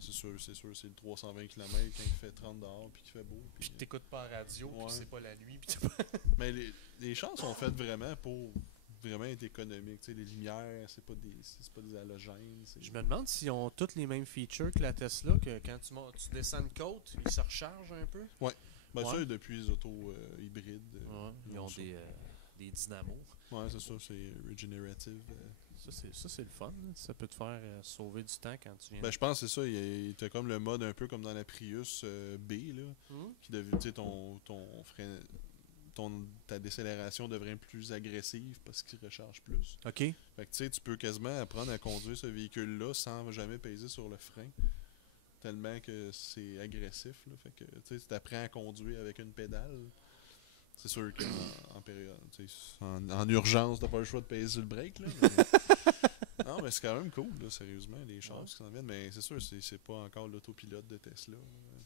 C'est sûr, c'est le 320 km quand il fait 30 dehors puis qu'il fait beau. Puis t'écoutes pas la radio, ouais. puis c'est pas la nuit. Mais les chars sont faits vraiment pour vraiment être économiques. T'sais, les lumières, c'est pas des halogènes. Je me demande s'ils ont toutes les mêmes features que la Tesla, que quand tu descends une côte, ils se rechargent un peu. Ouais. Ben ouais. Ça, depuis les autos hybrides. Ouais. Ils ont des dynamos. Ouais, c'est ça, c'est regenerative. Ça, c'est le fun. Hein. Ça peut te faire sauver du temps quand tu viens. Ben, je pense que c'est ça. Il était comme le mode un peu comme dans la Prius B, là. Qui devait, tu sais, ton frein. Ta décélération devrait être plus agressive parce qu'il recharge plus. OK. Fait que tu sais, tu peux quasiment apprendre à conduire ce véhicule-là sans jamais peser sur le frein. Tellement que c'est agressif. Là. Fait que tu apprends à conduire avec une pédale. C'est sûr qu'en période. En urgence, t'as pas le choix de peser sur le break. Là, mais... non, mais c'est quand même cool, là, sérieusement, les choses qui s'en viennent. Mais c'est sûr, c'est pas encore l'autopilote de Tesla. Là.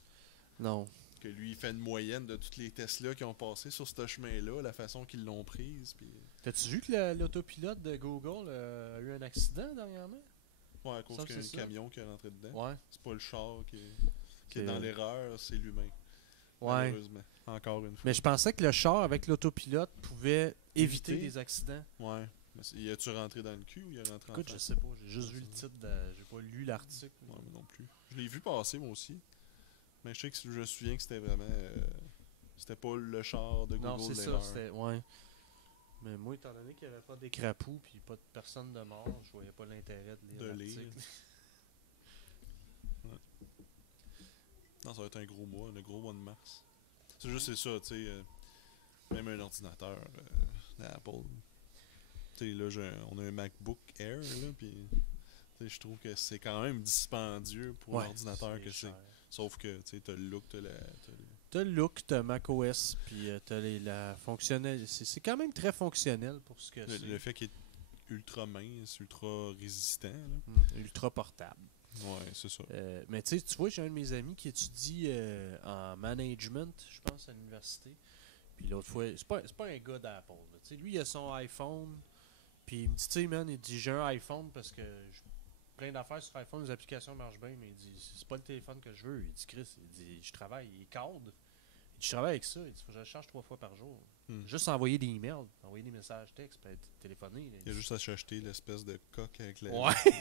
Non. Que lui, il fait une moyenne de toutes les Tesla qui ont passé sur ce chemin-là, la façon qu'ils l'ont prise. Puis... T'as-tu vu que l'autopilote de Google a eu un accident dernièrement? Ouais, à cause qu'il y a un camion qui est rentré dedans. Ouais. C'est pas le char qui est dans l'erreur, c'est l'humain. Ouais. Malheureusement. Encore une fois. Mais je pensais que le char avec l'autopilote pouvait éviter des accidents. Ouais. Y a-tu rentré dans le cul ou il est rentré en face? Écoute, je sais pas. J'ai juste vu le titre. J'ai pas lu l'article. Ouais, mais non plus. Je l'ai vu passer, moi aussi. Mais je sais que je me souviens que c'était vraiment... c'était pas le char de Google. Non, c'est ça. C'était... Ouais. Mais moi, étant donné qu'il n'y avait pas d'écrapou puis pas de personne de mort, je voyais pas l'intérêt de lire l'article. Ouais. Non, ça va être un gros mois, le gros mois de mars. C'est juste ça, tu sais. Même un ordinateur d'Apple. Tu sais, là, on a un MacBook Air, là, puis je trouve que c'est quand même dispendieux pour l'ordinateur que c'est. Sauf que, tu sais, t'as le look, t'as le look, t'as macOS, puis t'as la fonctionnelle. C'est quand même très fonctionnel pour ce que c'est. Le fait qu'il est ultra mince, ultra résistant. Là. Ultra portable. Ouais, c'est ça. Mais tu vois, j'ai un de mes amis qui étudie en management, je pense, à l'université. Puis l'autre fois, c'est pas un gars d'Apple. Lui, il a son iPhone. Puis il me dit, tu sais, man, il dit, j'ai un iPhone parce que plein d'affaires sur iPhone, les applications marchent bien, mais il dit, c'est pas le téléphone que je veux. Il dit, Chris, il dit, je travaille, il code. Il dit, je travaille avec ça. Il dit, faut que je le charge 3 fois par jour. Juste envoyer des emails, envoyer des messages textes, puis téléphoner. Il a juste à acheter l'espèce de coque avec les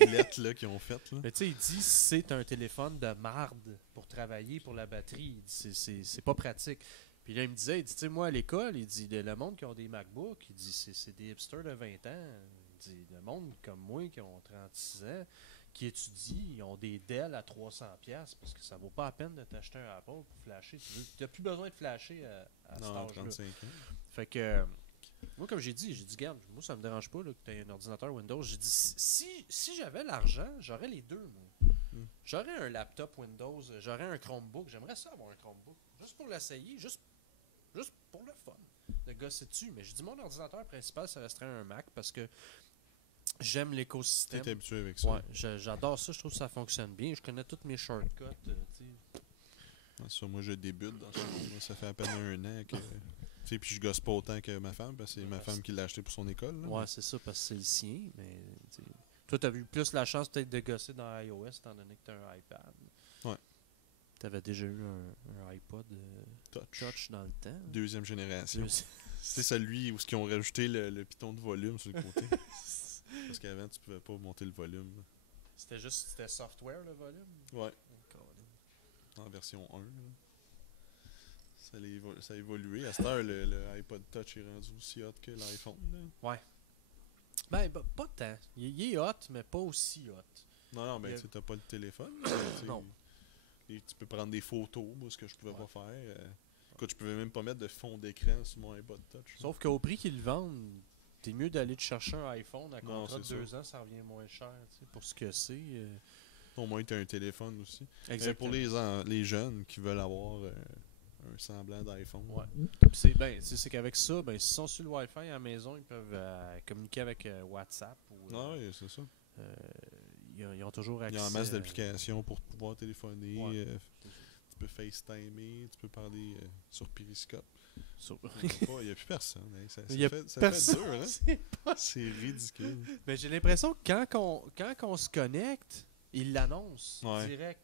lettres là, qu'ils ont faites. Là. Mais tu sais, il dit, c'est un téléphone de marde pour travailler, pour la batterie. Il dit, c'est pas pratique. Puis là, il me disait, il dit, tu sais, moi à l'école, il dit, le monde qui ont des MacBooks, il dit, c'est des hipsters de 20 ans. Il dit, le monde comme moi qui ont 36 ans, qui étudient, ils ont des Dell à 300$ parce que ça vaut pas la peine de t'acheter un Apple pour flasher. Tu n'as plus besoin de flasher à cet âge-là. 35 ans. Fait que, moi, comme j'ai dit, garde, moi, ça me dérange pas là, que tu aies un ordinateur Windows. J'ai dit, si j'avais l'argent, j'aurais les deux, moi. J'aurais un laptop Windows, j'aurais un Chromebook. J'aimerais ça avoir un Chromebook. Juste pour l'essayer, juste pour le fun. De gosser dessus. Mais je dis, mon ordinateur principal, ça resterait un Mac parce que j'aime l'écosystème. T'es habitué avec ça. Ouais, j'adore ça. Je trouve que ça fonctionne bien. Je connais tous mes shortcuts. Ça, moi, je débute dans ça. Ça fait à peine un an que... Puis je gosse pas autant que ma femme, parce que c'est ma femme qui l'a acheté pour son école. Là, ouais, c'est ça, parce que c'est le sien. Mais toi, t'as eu plus la chance peut-être de gosser dans iOS, étant donné que t'as un iPad. Ouais. T'avais déjà eu un iPod touch dans le temps. Deuxième génération. C'est celui où ils ont rajouté le piton de volume sur le côté. Parce qu'avant, tu pouvais pas monter le volume. C'était software le volume? Ouais. Oh, En version 1. Là. Ça a évolué. À cette heure, le iPod Touch est rendu aussi hot que l'iPhone. Là. ouais. Ben, pas tant. Il est hot, mais pas aussi hot. Non, ben tu n'as pas le téléphone. Là, Non. Tu peux prendre des photos, moi, ce que je pouvais pas faire. Écoute, je pouvais même pas mettre de fond d'écran sur mon iPod Touch. Sauf qu'au prix qu'ils le vendent, t'es mieux d'aller te chercher un iPhone à Non, contrat de c'est 2 ça. ans, ça revient moins cher, tu sais, pour ce que c'est. Au moins, tu as un téléphone aussi. Mais Exactement. pour les jeunes qui veulent avoir un semblant d'iPhone. Ouais. C'est qu'avec ça, ben, s'ils sont sur le Wi-Fi à la maison, ils peuvent communiquer avec WhatsApp. Ou, Oui, c'est ça. ils ont toujours accès. Il y a en masse d'applications pour pouvoir téléphoner. Ouais. Tu peux FaceTimer, tu peux parler sur Periscope. Sur- Il n'y a plus personne. Hein. Ça Il y a fait personne. dur, hein? C'est pas- C'est ridicule. Ben, j'ai l'impression que quand on se connecte, ils l'annoncent Ouais. direct.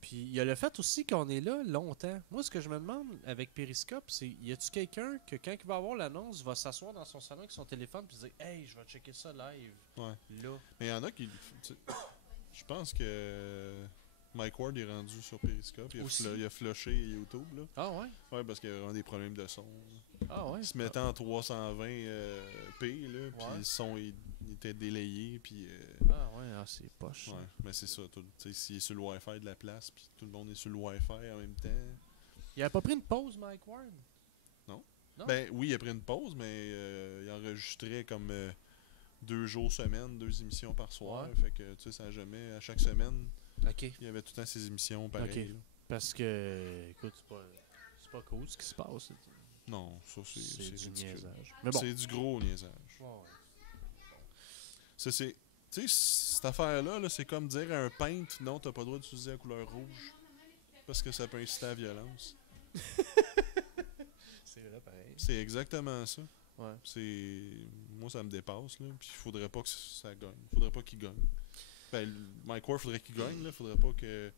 Puis il y a le fait aussi qu'on est là longtemps. Moi, ce que je me demande avec Periscope, c'est y a-tu quelqu'un que quand il va avoir l'annonce, va s'asseoir dans son salon avec son téléphone puis se dire hey, je vais checker ça live. Ouais. Là. Mais il y en a qui. Je pense que Mike Ward est rendu sur Periscope. Il a flushé YouTube. Là. Ah ouais? Ouais, parce qu'il y a vraiment des problèmes de son. Ah ouais? Il se mettait en 320p, là, puis Ouais. le son il était délayé, puis. Ah ouais, c'est poche. Ouais, mais c'est ça. S'il est sur le Wi-Fi de la place, puis tout le monde est sur le Wi-Fi en même temps. Il a pas pris une pause, Mike Ward? Non? Ben oui, il a pris une pause, mais il enregistrait comme 2 jours semaine, 2 émissions par soir. Ouais. Fait que tu sais, ça a jamais. À chaque semaine, Ok. il y avait tout le temps ses émissions pareilles. Ok. Parce que, écoute, c'est pas cool ce qui se passe. Non, ça c'est C'est du ridicule. niaisage. Mais bon. C'est du gros niaisage. Ouais, ouais. Ça, c'est. Tu sais, cette affaire-là, là, c'est comme dire à un peintre non, t'as pas le droit d'utiliser la couleur rouge. Parce que ça peut inciter à la violence. C'est vrai, pareil. C'est exactement ça. Ouais. Moi, ça me dépasse, là. Puis il faudrait pas que ça gagne. Faudrait pas qu'il gagne. Ben, Mike Ward, faudrait qu'il gagne, là. Faudrait pas que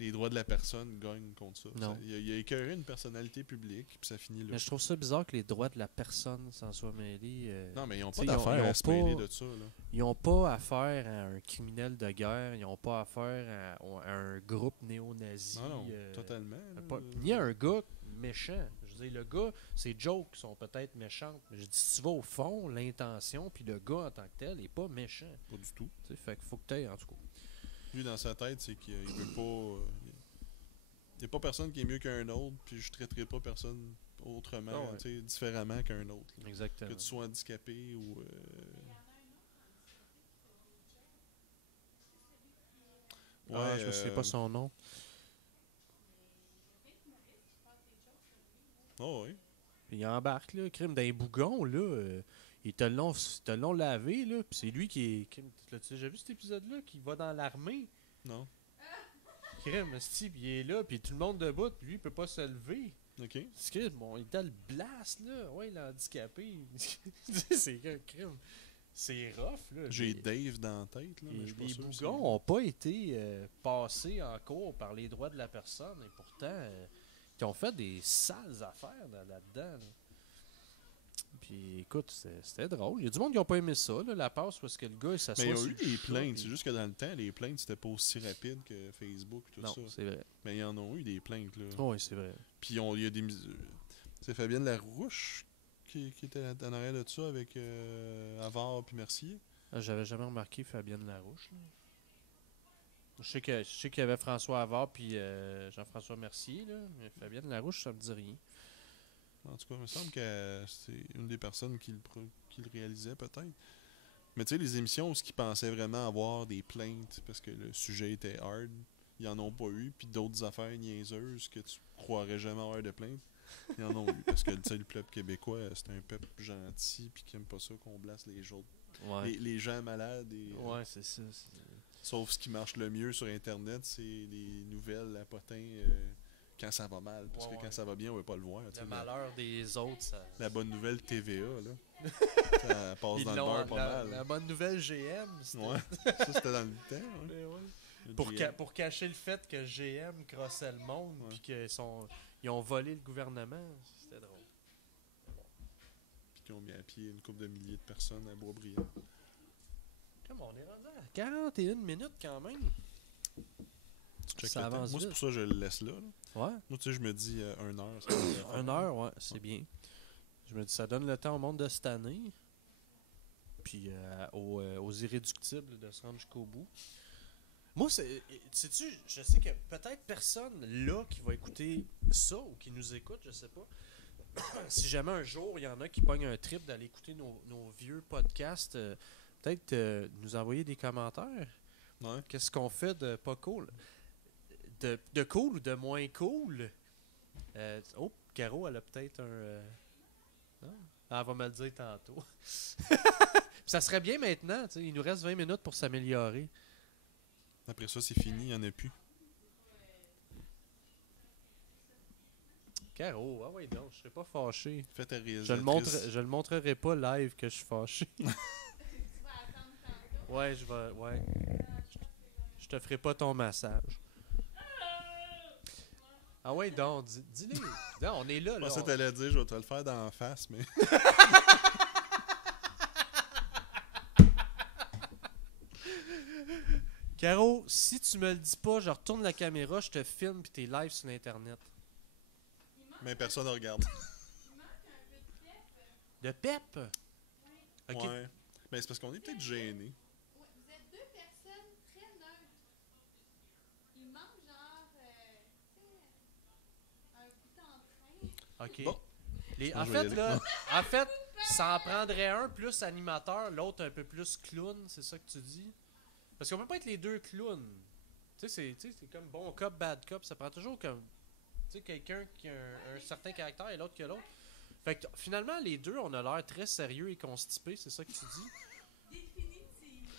les droits de la personne gagnent contre ça. Non. Il a écœuré une personnalité publique, puis ça finit là. Mais je trouve ça bizarre que les droits de la personne s'en soient mêlés. Non, mais ils n'ont t'sais, pas ils ont d'affaire à se mêler pas- de ça, là. Ils n'ont pas affaire à un criminel de guerre, ils n'ont pas affaire à un groupe néo-nazi. Non, totalement. là. Ni à un gars méchant. Je veux dire, le gars, ses jokes sont peut-être méchantes. Mais je dis, si tu vas au fond, l'intention, puis le gars en tant que tel n'est pas méchant. Pas du tout. T'sais, fait qu'il faut que tu ailles, en tout cas. Lui, dans sa tête, c'est qu'il veut pas. Il n'y a pas personne qui est mieux qu'un autre, puis je traiterai pas personne autrement, Ah ouais. tu sais, différemment qu'un autre. là. Exactement. Que tu sois handicapé ou. Je me souviens pas son nom. Oh, oui. Puis il embarque, là, crime d'un bougon, là. Ils te l'ont lavé, là. Puis c'est lui qui est. Crime, l'as-tu déjà vu cet épisode-là? Qui va dans l'armée. Non. Crime, esti, puis il est là, puis tout le monde debout, puis lui, il peut pas se lever. Ok. C'est que, bon, il était le blast, là. Ouais, il est handicapé. C'est un crime. C'est rough, là. J'ai Dave dans la tête, là, mais je suis pas Les sûr. bougons n'ont pas été passés en cours par les droits de la personne, et pourtant, ils ont fait des sales affaires là-dedans. Là. Puis écoute, c'était drôle. Il y a du monde qui n'a pas aimé ça, là, la passe, parce que le gars, il s'assoit Mais il y a sur eu le des chat, plaintes. puis- C'est juste que dans le temps, les plaintes, c'était pas aussi rapide que Facebook et tout Non, ça. c'est vrai. Mais il y en a eu des plaintes, là. Oui, c'est vrai. Puis il y a des. C'est Fabienne Larouche qui était en arrière de ça avec Avard puis Mercier. Ah, j'avais jamais remarqué Fabienne Larouche. Là. Je sais qu'il y avait François Havard puis Jean-François Mercier, là, mais Fabienne Larouche, ça me dit rien. En tout cas, il me semble que c'est une des personnes qui le réalisait, peut-être. Mais tu sais, les émissions où ils pensaient vraiment avoir des plaintes parce que le sujet était hard, ils en ont pas eu. Puis d'autres affaires niaiseuses que tu croirais jamais avoir de plaintes, ils en ont eu. Parce que tu sais, le peuple québécois, c'est un peuple gentil puis qui aime pas ça qu'on blasse les autres. Ouais, Les gens malades. ouais c'est ça. Sauf ce qui marche le mieux sur Internet, c'est les nouvelles à potin quand ça va mal. Parce que quand ça va bien, on veut pas le voir. tu sais, Le malheur des autres, ça... la bonne nouvelle TVA, là. Ça passe dans le beurre pas mal. La bonne nouvelle GM, c'était... Ouais, ça c'était dans le temps. Ouais. Mais ouais. Le Pour, GM. pour cacher le fait que GM crossait le monde puis qu'ils ont volé le gouvernement, c'était drôle. Puis qui ont mis à pied une couple de milliers de personnes à Boisbriand. Comme on est rendu à 41 minutes quand même. Ça avance Moi, c'est vite. pour ça que je le laisse là. Ouais. Moi, tu sais, je me dis 1 heure. 1 heure, ouais, c'est bien. Je me dis, ça donne le temps au monde de cette année. Puis aux irréductibles de se rendre jusqu'au bout. Moi, sais-tu, je sais que peut-être personne là qui va écouter ça ou qui nous écoute, je sais pas. Si jamais un jour il y en a qui pognent un trip d'aller écouter nos vieux podcasts, peut-être nous envoyer des commentaires. Ouais. Qu'est-ce qu'on fait de pas cool? De cool ou de moins cool? Caro, elle a peut-être un... Non? Elle va me le dire tantôt. Ça serait bien maintenant, tu sais, il nous reste 20 minutes pour s'améliorer. Après ça, c'est fini, il n'y en a plus. Caro, ah ouais donc, je serais pas fâché. Fais ta Je réalisatrice. le montrerai pas live que je suis fâché. Tu vas attendre tantôt. Ouais, je te ferai pas ton massage. Ah ouais donc, dis-le. Non, on est là, Je là. pensais que t'allais dire, je vais te le faire d'en face, mais... Caro, si tu me le dis pas, je retourne la caméra, je te filme pis t'es live sur l'internet. mais personne ne regarde. Il manque un peu de pep. De pep? Ok. Ouais. Ben, c'est parce qu'on est peut-être gênés. Ouais, vous êtes deux personnes très neutres. Il manque genre, tu sais, un bout d'entrain. Ok. Bon. En je vais y fait, aller. là, en fait, ça en prendrait un plus animateur, l'autre un peu plus clown, c'est ça que tu dis? Parce qu'on peut pas être les deux clowns. Tu sais, c'est comme bon cop, bad cop, ça prend toujours comme, tu sais, quelqu'un qui a un certain caractère et l'autre que l'autre. Fait que finalement, les deux, on a l'air très sérieux et constipés, c'est ça que tu dis?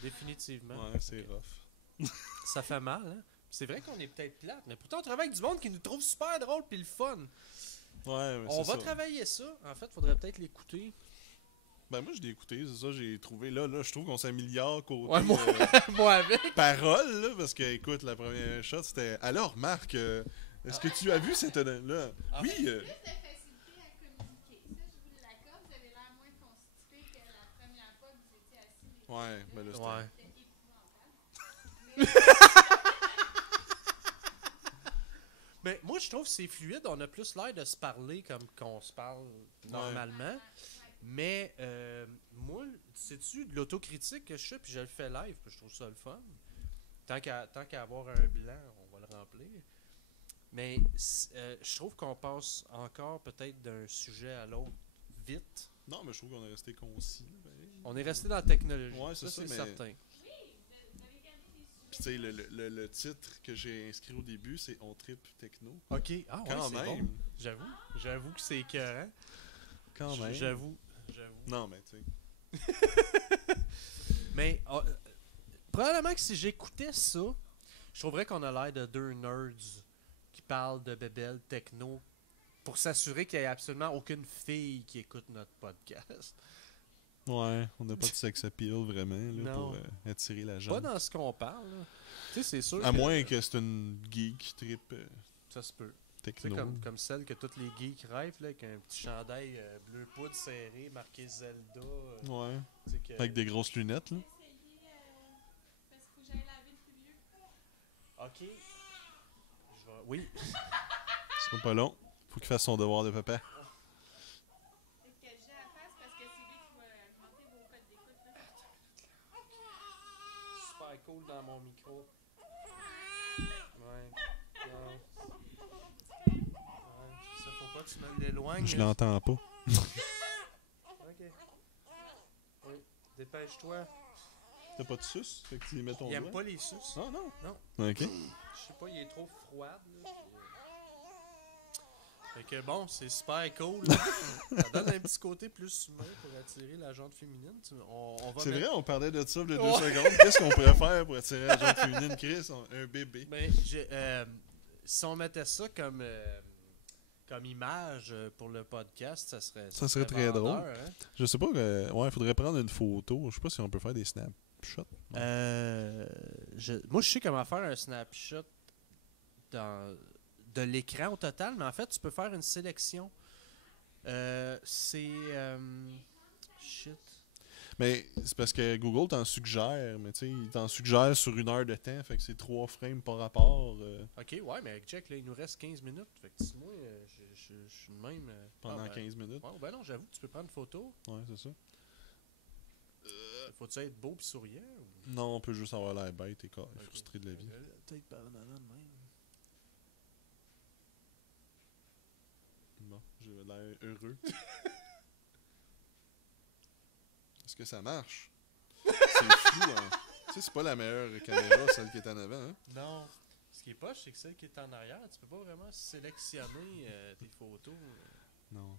Définitivement. Ouais, c'est rough. Ça fait mal, hein? C'est vrai qu'on est peut-être plate, mais pourtant on travaille avec du monde qui nous trouve super drôle pis le fun. Ouais, mais On c'est va ça. travailler ça. En fait, faudrait peut-être l'écouter. Ben, moi, je l'ai écouté, c'est ça, j'ai trouvé. Là, je trouve qu'on s'améliore côté Ouais, moi, moi avec. parole, là, parce que, écoute, la première shot, c'était... Alors, Marc, est-ce que tu as vu cette... là? Ah. Oui, Plus de facilité à communiquer. Ça, je vous l'accorde. Vous avez l'air moins constipé que la première fois que vous étiez assis. Les Ouais, ben là, c'était... Ouais. C'était épouvantable. Mais moi, je trouve que c'est fluide. On a plus l'air de se parler comme qu'on se parle normalement. Mais moi, sais-tu, de l'autocritique que je fais, puis je le fais live, puis je trouve ça le fun. Tant qu'à avoir un blanc, on va le remplir. Mais je trouve qu'on passe encore peut-être d'un sujet à l'autre vite. Non, mais je trouve qu'on est resté concis. Ben. On est resté dans la technologie. Ouais, ça, c'est c'est ça, mais- certain. Vous avez gardé des sujets. Puis, tu sais, le titre que j'ai inscrit au début, c'est On Trip Techno. Ok. Ah ouais, Quand c'est même. bon. J'avoue que c'est écœurant. Quand même. J'avoue. Non, mais tu sais. Mais probablement que si j'écoutais ça, je trouverais qu'on a l'air de deux nerds qui parlent de bébelle techno pour s'assurer qu'il n'y ait absolument aucune fille qui écoute notre podcast. Ouais, on n'a pas de sex appeal vraiment là, Non. pour attirer la Pas gente. dans ce qu'on parle. là. Tu sais, c'est sûr À que moins que c'est une geek trip ça se peut. Tu sais, techno. comme celle que tous les geeks rêvent, là, avec un petit chandail bleu poudre serré, marqué Zelda. Ouais. Tu sais que- Avec des grosses lunettes, là. Essayez, parce qu'il faut que j'aille laver le plus vieux. Ok. Oui. Ce sera pas long. Faut qu'il fasse son devoir de papa. Est-ce que j'ai à faire? C'est parce que c'est lui qui va augmenter vos codes d'écoute. Là. Super cool dans mon micro. Ouais. Ouais. Ça faut pas que tu me l'éloignes. Je l'entends pas. Ok. Oui. Dépêche-toi. T'as pas de suce? Fait que tu y mets ton Il aime doigt. pas les suces. Ah non? Non. Ok. Je sais pas, il est trop froid. Là. Fait que bon, c'est super cool. Ça donne un petit côté plus humain pour attirer la jante féminine. On va C'est mettre- vrai, on parlait de ça il y a 2 Ouais. secondes. Qu'est-ce qu'on pourrait faire pour attirer la gente féminine, Chris? Un bébé. Mais si on mettait ça comme image pour le podcast, ça serait très vendeur, drôle. hein? Je sais pas, ouais, faudrait prendre une photo. Je sais pas si on peut faire des snapshots. Moi, je sais comment faire un snapshot de l'écran au total, mais en fait, tu peux faire une sélection. C'est Shit. Mais c'est parce que Google t'en suggère, mais tu sais, il t'en suggère sur 1 heure de temps, fait que c'est 3 frames par rapport Ok, ouais, mais check, là, il nous reste 15 minutes. Fait que si moi, je suis de même. pendant ben, 15 minutes. Ouais, ben non, j'avoue, tu peux prendre une photo. Ouais, c'est ça. Faut-tu être beau pis souriant? Ou... Non, on peut juste avoir l'air bête et frustré de la vie. Peut-être par en avant de même. Bon, j'ai l'air heureux. Est-ce que ça marche? C'est fou, hein? Tu sais, c'est pas la meilleure caméra, celle qui est en avant, hein? Non. Ce qui est poche, c'est que celle qui est en arrière, tu peux pas vraiment sélectionner tes photos. Non.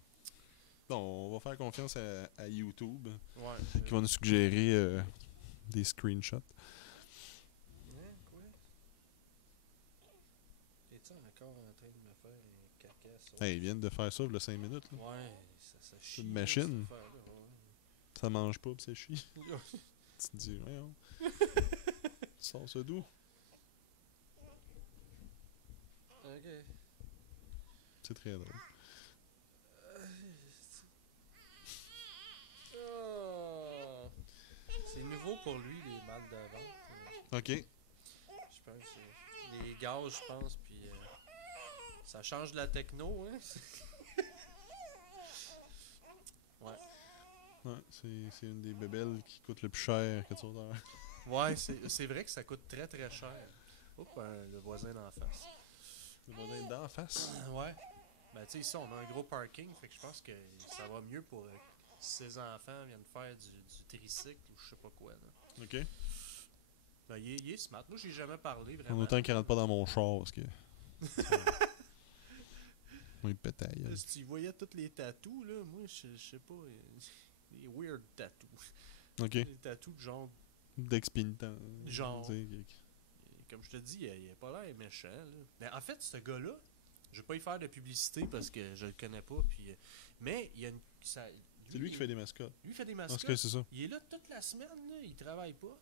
Bon, on va faire confiance à YouTube, Ouais. qui va nous suggérer des screenshots. Hein, quoi? T'es-tu encore en train de me faire un caca sur... Hey, ils viennent de faire ça il y a 5 minutes. Là. Ouais, ça chie. une machine. Cette affaire-là, Ça mange pas pis ça chie. ouais. Tu te dis, voyons. Sors ça d'où? Ok. C'est très drôle. Oh. C'est nouveau pour lui, les balles de ventre. Ok. Je pense. Les gaz, je pense, puis ça change de la techno, hein. Ouais. Ouais, c'est une des bébelles qui coûte le plus cher que tu vas faire. Ouais, c'est vrai que ça coûte très très cher. Oups, le voisin d'en face. Le voisin d'en face. Ouais. Ben, tu sais, ici, on a un gros parking, fait que je pense que ça va mieux pour si ses enfants viennent faire du tricycle ou je sais pas quoi, là. Ok. Ben, il est smart. Moi, j'ai jamais parlé, En vraiment. autant qu'il rentre pas dans mon char, parce que. Oui, pétaille. Si tu voyais tous les tatous, là, moi, je sais pas. Des weird tatous. Ok. Des tatous de genre. D'expinitant. Genre. Tu sais, Comme je te dis, il a pas l'air méchant, là. Mais en fait, ce gars-là, je vais pas y faire de publicité parce que je le connais pas. Puis, mais il y a une. c'est lui qui fait des mascottes. Lui, il fait des Parce mascottes. que c'est ça. Il est là toute la semaine, là, il travaille pas.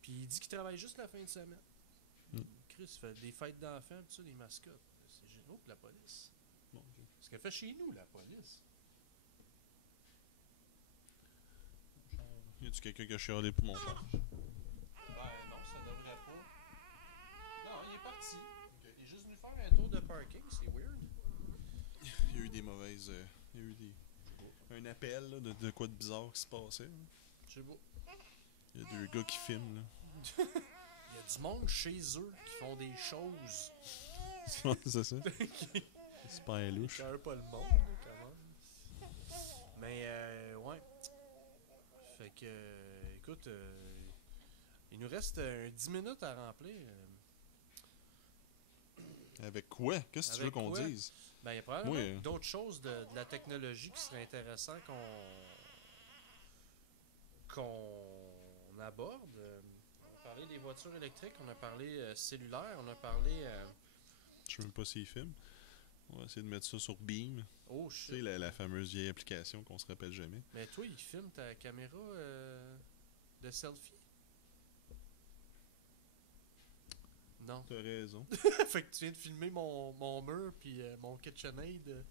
Puis il dit qu'il travaille juste la fin de semaine. Mm. Chris, il fait des fêtes d'enfants, tout ça, des mascottes. C'est génial. Oh, la police. Bon, ok. Ce qu'elle fait chez nous, la police. Y a-tu quelqu'un qui a chialé pour mon père? Ben non, ça devrait pas. Non, il est parti. Il est juste venu faire un tour de parking, c'est weird. Il y a eu des mauvaises. Il y a eu un appel là, de quoi de bizarre qui se passait. Là. Je sais pas. Il y a 2 gars qui filment. Là. Il y a du monde chez eux qui font des choses. Ouais, c'est ça. C'est super louche. Cœur pas le monde, là, quand même. Mais, ouais. Fait que, écoute, il nous reste 10 minutes à remplir. Avec quoi? Qu'est-ce que tu veux Avec qu'on quoi? dise? Ben, il y a probablement Oui. d'autres choses de la technologie qui serait intéressant qu'on aborde. On a parlé des voitures électriques, on a parlé cellulaire, on a parlé... Je sais même pas s'il filme. On va essayer de mettre ça sur Beam. oh, Tu shit. sais, la fameuse vieille application qu'on se rappelle jamais. Mais toi, il filme ta caméra de selfie? Non. T'as raison. Fait que tu viens de filmer mon mur puis mon KitchenAid.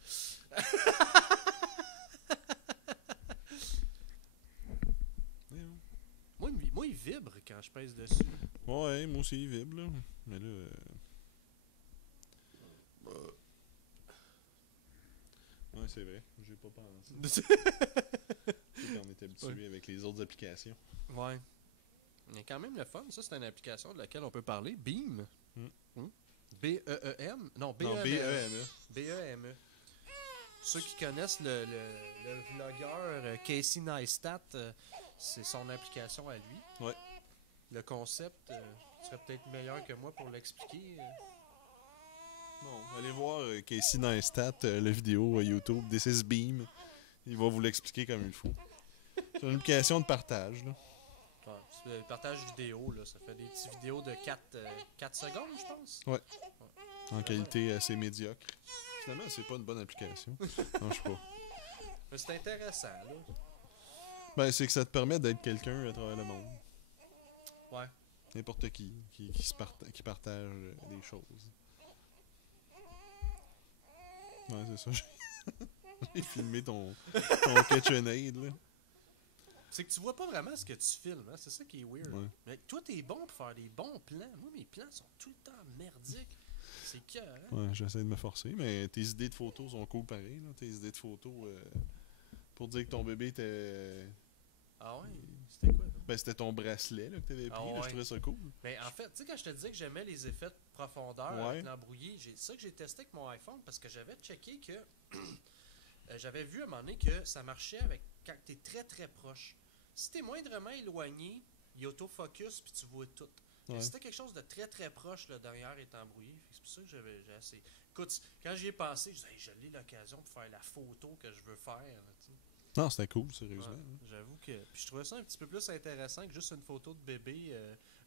Moi, il vibre quand je pèse dessus. Ouais, moi aussi, il vibre, là. Mais là... Ouais, c'est vrai. J'ai pas pensé. Tu sais qu'on est habitué Ouais. avec les autres applications. Ouais. Mais quand même le fun, ça c'est une application de laquelle on peut parler. Beam. B-E-E-M. Non, Non, B-E-M-E. B-E-M-E. B-E-M-E. Ceux qui connaissent le vlogueur Casey Neistat, c'est son application à lui. Ouais. Le concept serait peut-être meilleur que moi pour l'expliquer. Non, allez voir Casey Neistat, la vidéo YouTube This is Beam. Il va vous l'expliquer comme il faut. C'est une application de partage, là. Ouais, c'est le partage vidéo, là. Ça fait des petites vidéos de 4 secondes, je pense. En qualité assez médiocre. Finalement, c'est pas une bonne application. Non, je sais pas. Mais c'est intéressant, là. Ben, c'est que ça te permet d'être quelqu'un à travers le monde. Ouais. N'importe qui partage des choses. Ouais, c'est ça. J'ai filmé ton KitchenAid, là. C'est que tu vois pas vraiment ce que tu filmes, hein? C'est ça qui est weird. Ouais. Mais toi, t'es bon pour faire des bons plans. Moi, mes plans sont tout le temps merdiques. C'est cœur, hein? Ouais, j'essaie de me forcer, mais tes idées de photos sont cool pareil. Là. Tes idées de photos pour dire que ton bébé était. Ah ouais? C'était quoi? Ben, c'était ton bracelet là, que t'avais pris. Ah Là, ouais. je trouvais ça cool. Mais en fait, tu sais, quand je te disais que j'aimais les effets de profondeur Ouais. avec l'embrouillé, c'est ça que j'ai testé avec mon iPhone parce que j'avais checké que. J'avais vu à un moment donné que ça marchait avec quand t'es très très proche. Si t'es moindrement éloigné, il autofocus puis tu vois tout. Mais Ouais. si t'as quelque chose de très très proche, le derrière est embrouillé. C'est pour ça que j'ai assez. Écoute, quand j'y ai pensé, je disais, hey, je l'ai l'occasion pour faire la photo que je veux faire. Là, tu sais. Non, c'était cool, sérieusement. Ouais, j'avoue que. Puis je trouvais ça un petit peu plus intéressant que juste une photo de bébé.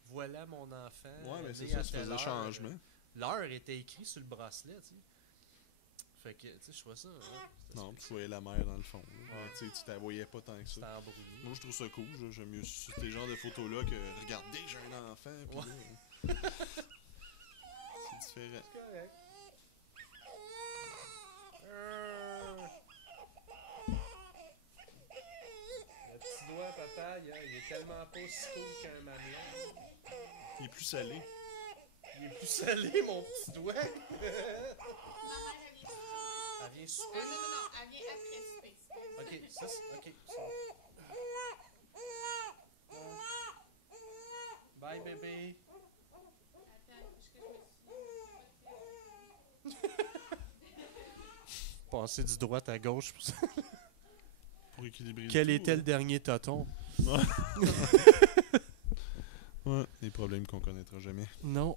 Voilà mon enfant. Ouais, mais c'est né ça, à ça telle faisait heure. changement. L'heure était écrite sur le bracelet, tu sais. Fait que, tu sais, je trouvais ça. C'était Non, tu voyais la mer dans le fond. Là. Ouais. Mais, tu t'en voyais pas tant que C'était ça. embrouillé. Moi, je trouve ça cool. là. J'aime mieux ces genres de photos-là que regardez, j'ai un enfant. Puis Ouais. là, c'est différent. C'est correct. Le petit doigt, papa, il est tellement pas aussi cool qu'un mamelon. Il est plus salé. Il est plus salé, mon petit doigt. Ma mère, elle vient. Elle vient Non, souper. non, non, elle vient après Space. Ok, ça c'est. Ok, ça. Bye, bébé. Attends, je me suis. Passer du droite à gauche. Pour ça. Pour équilibrer le Quel tout, était le dernier toton? Ouais, des problèmes qu'on connaîtra jamais. Non.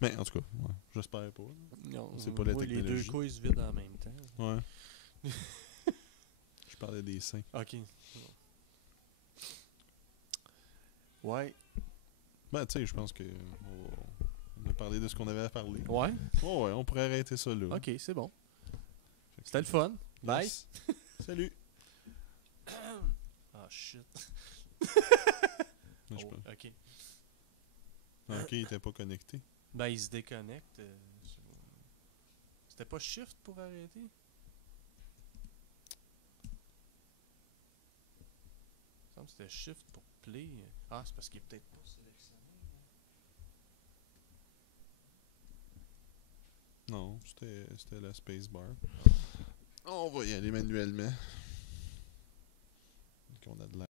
Mais en tout cas, ouais, j'espère pas. là. Non, C'est pas la moi, les deux technologie. couilles se vident en même temps. Ouais. Je parlais des seins. Ok. Ouais. Ben, tu sais, je pense que on a parlé de ce qu'on avait à parler. Ouais? Oh, ouais, on pourrait arrêter ça là. Ok, c'est bon. C'était le fun. Bye. Yes. Salut. Ah, shit. Je sais Oh, pas. ok. Ok, il était pas connecté. Ben, il se déconnecte. C'était pas shift pour arrêter? Il me semble que c'était shift pour play. Ah, c'est parce qu'il est peut-être pas sélectionné. Non, c'était la spacebar. On va y aller manuellement. Donc on a de l'air.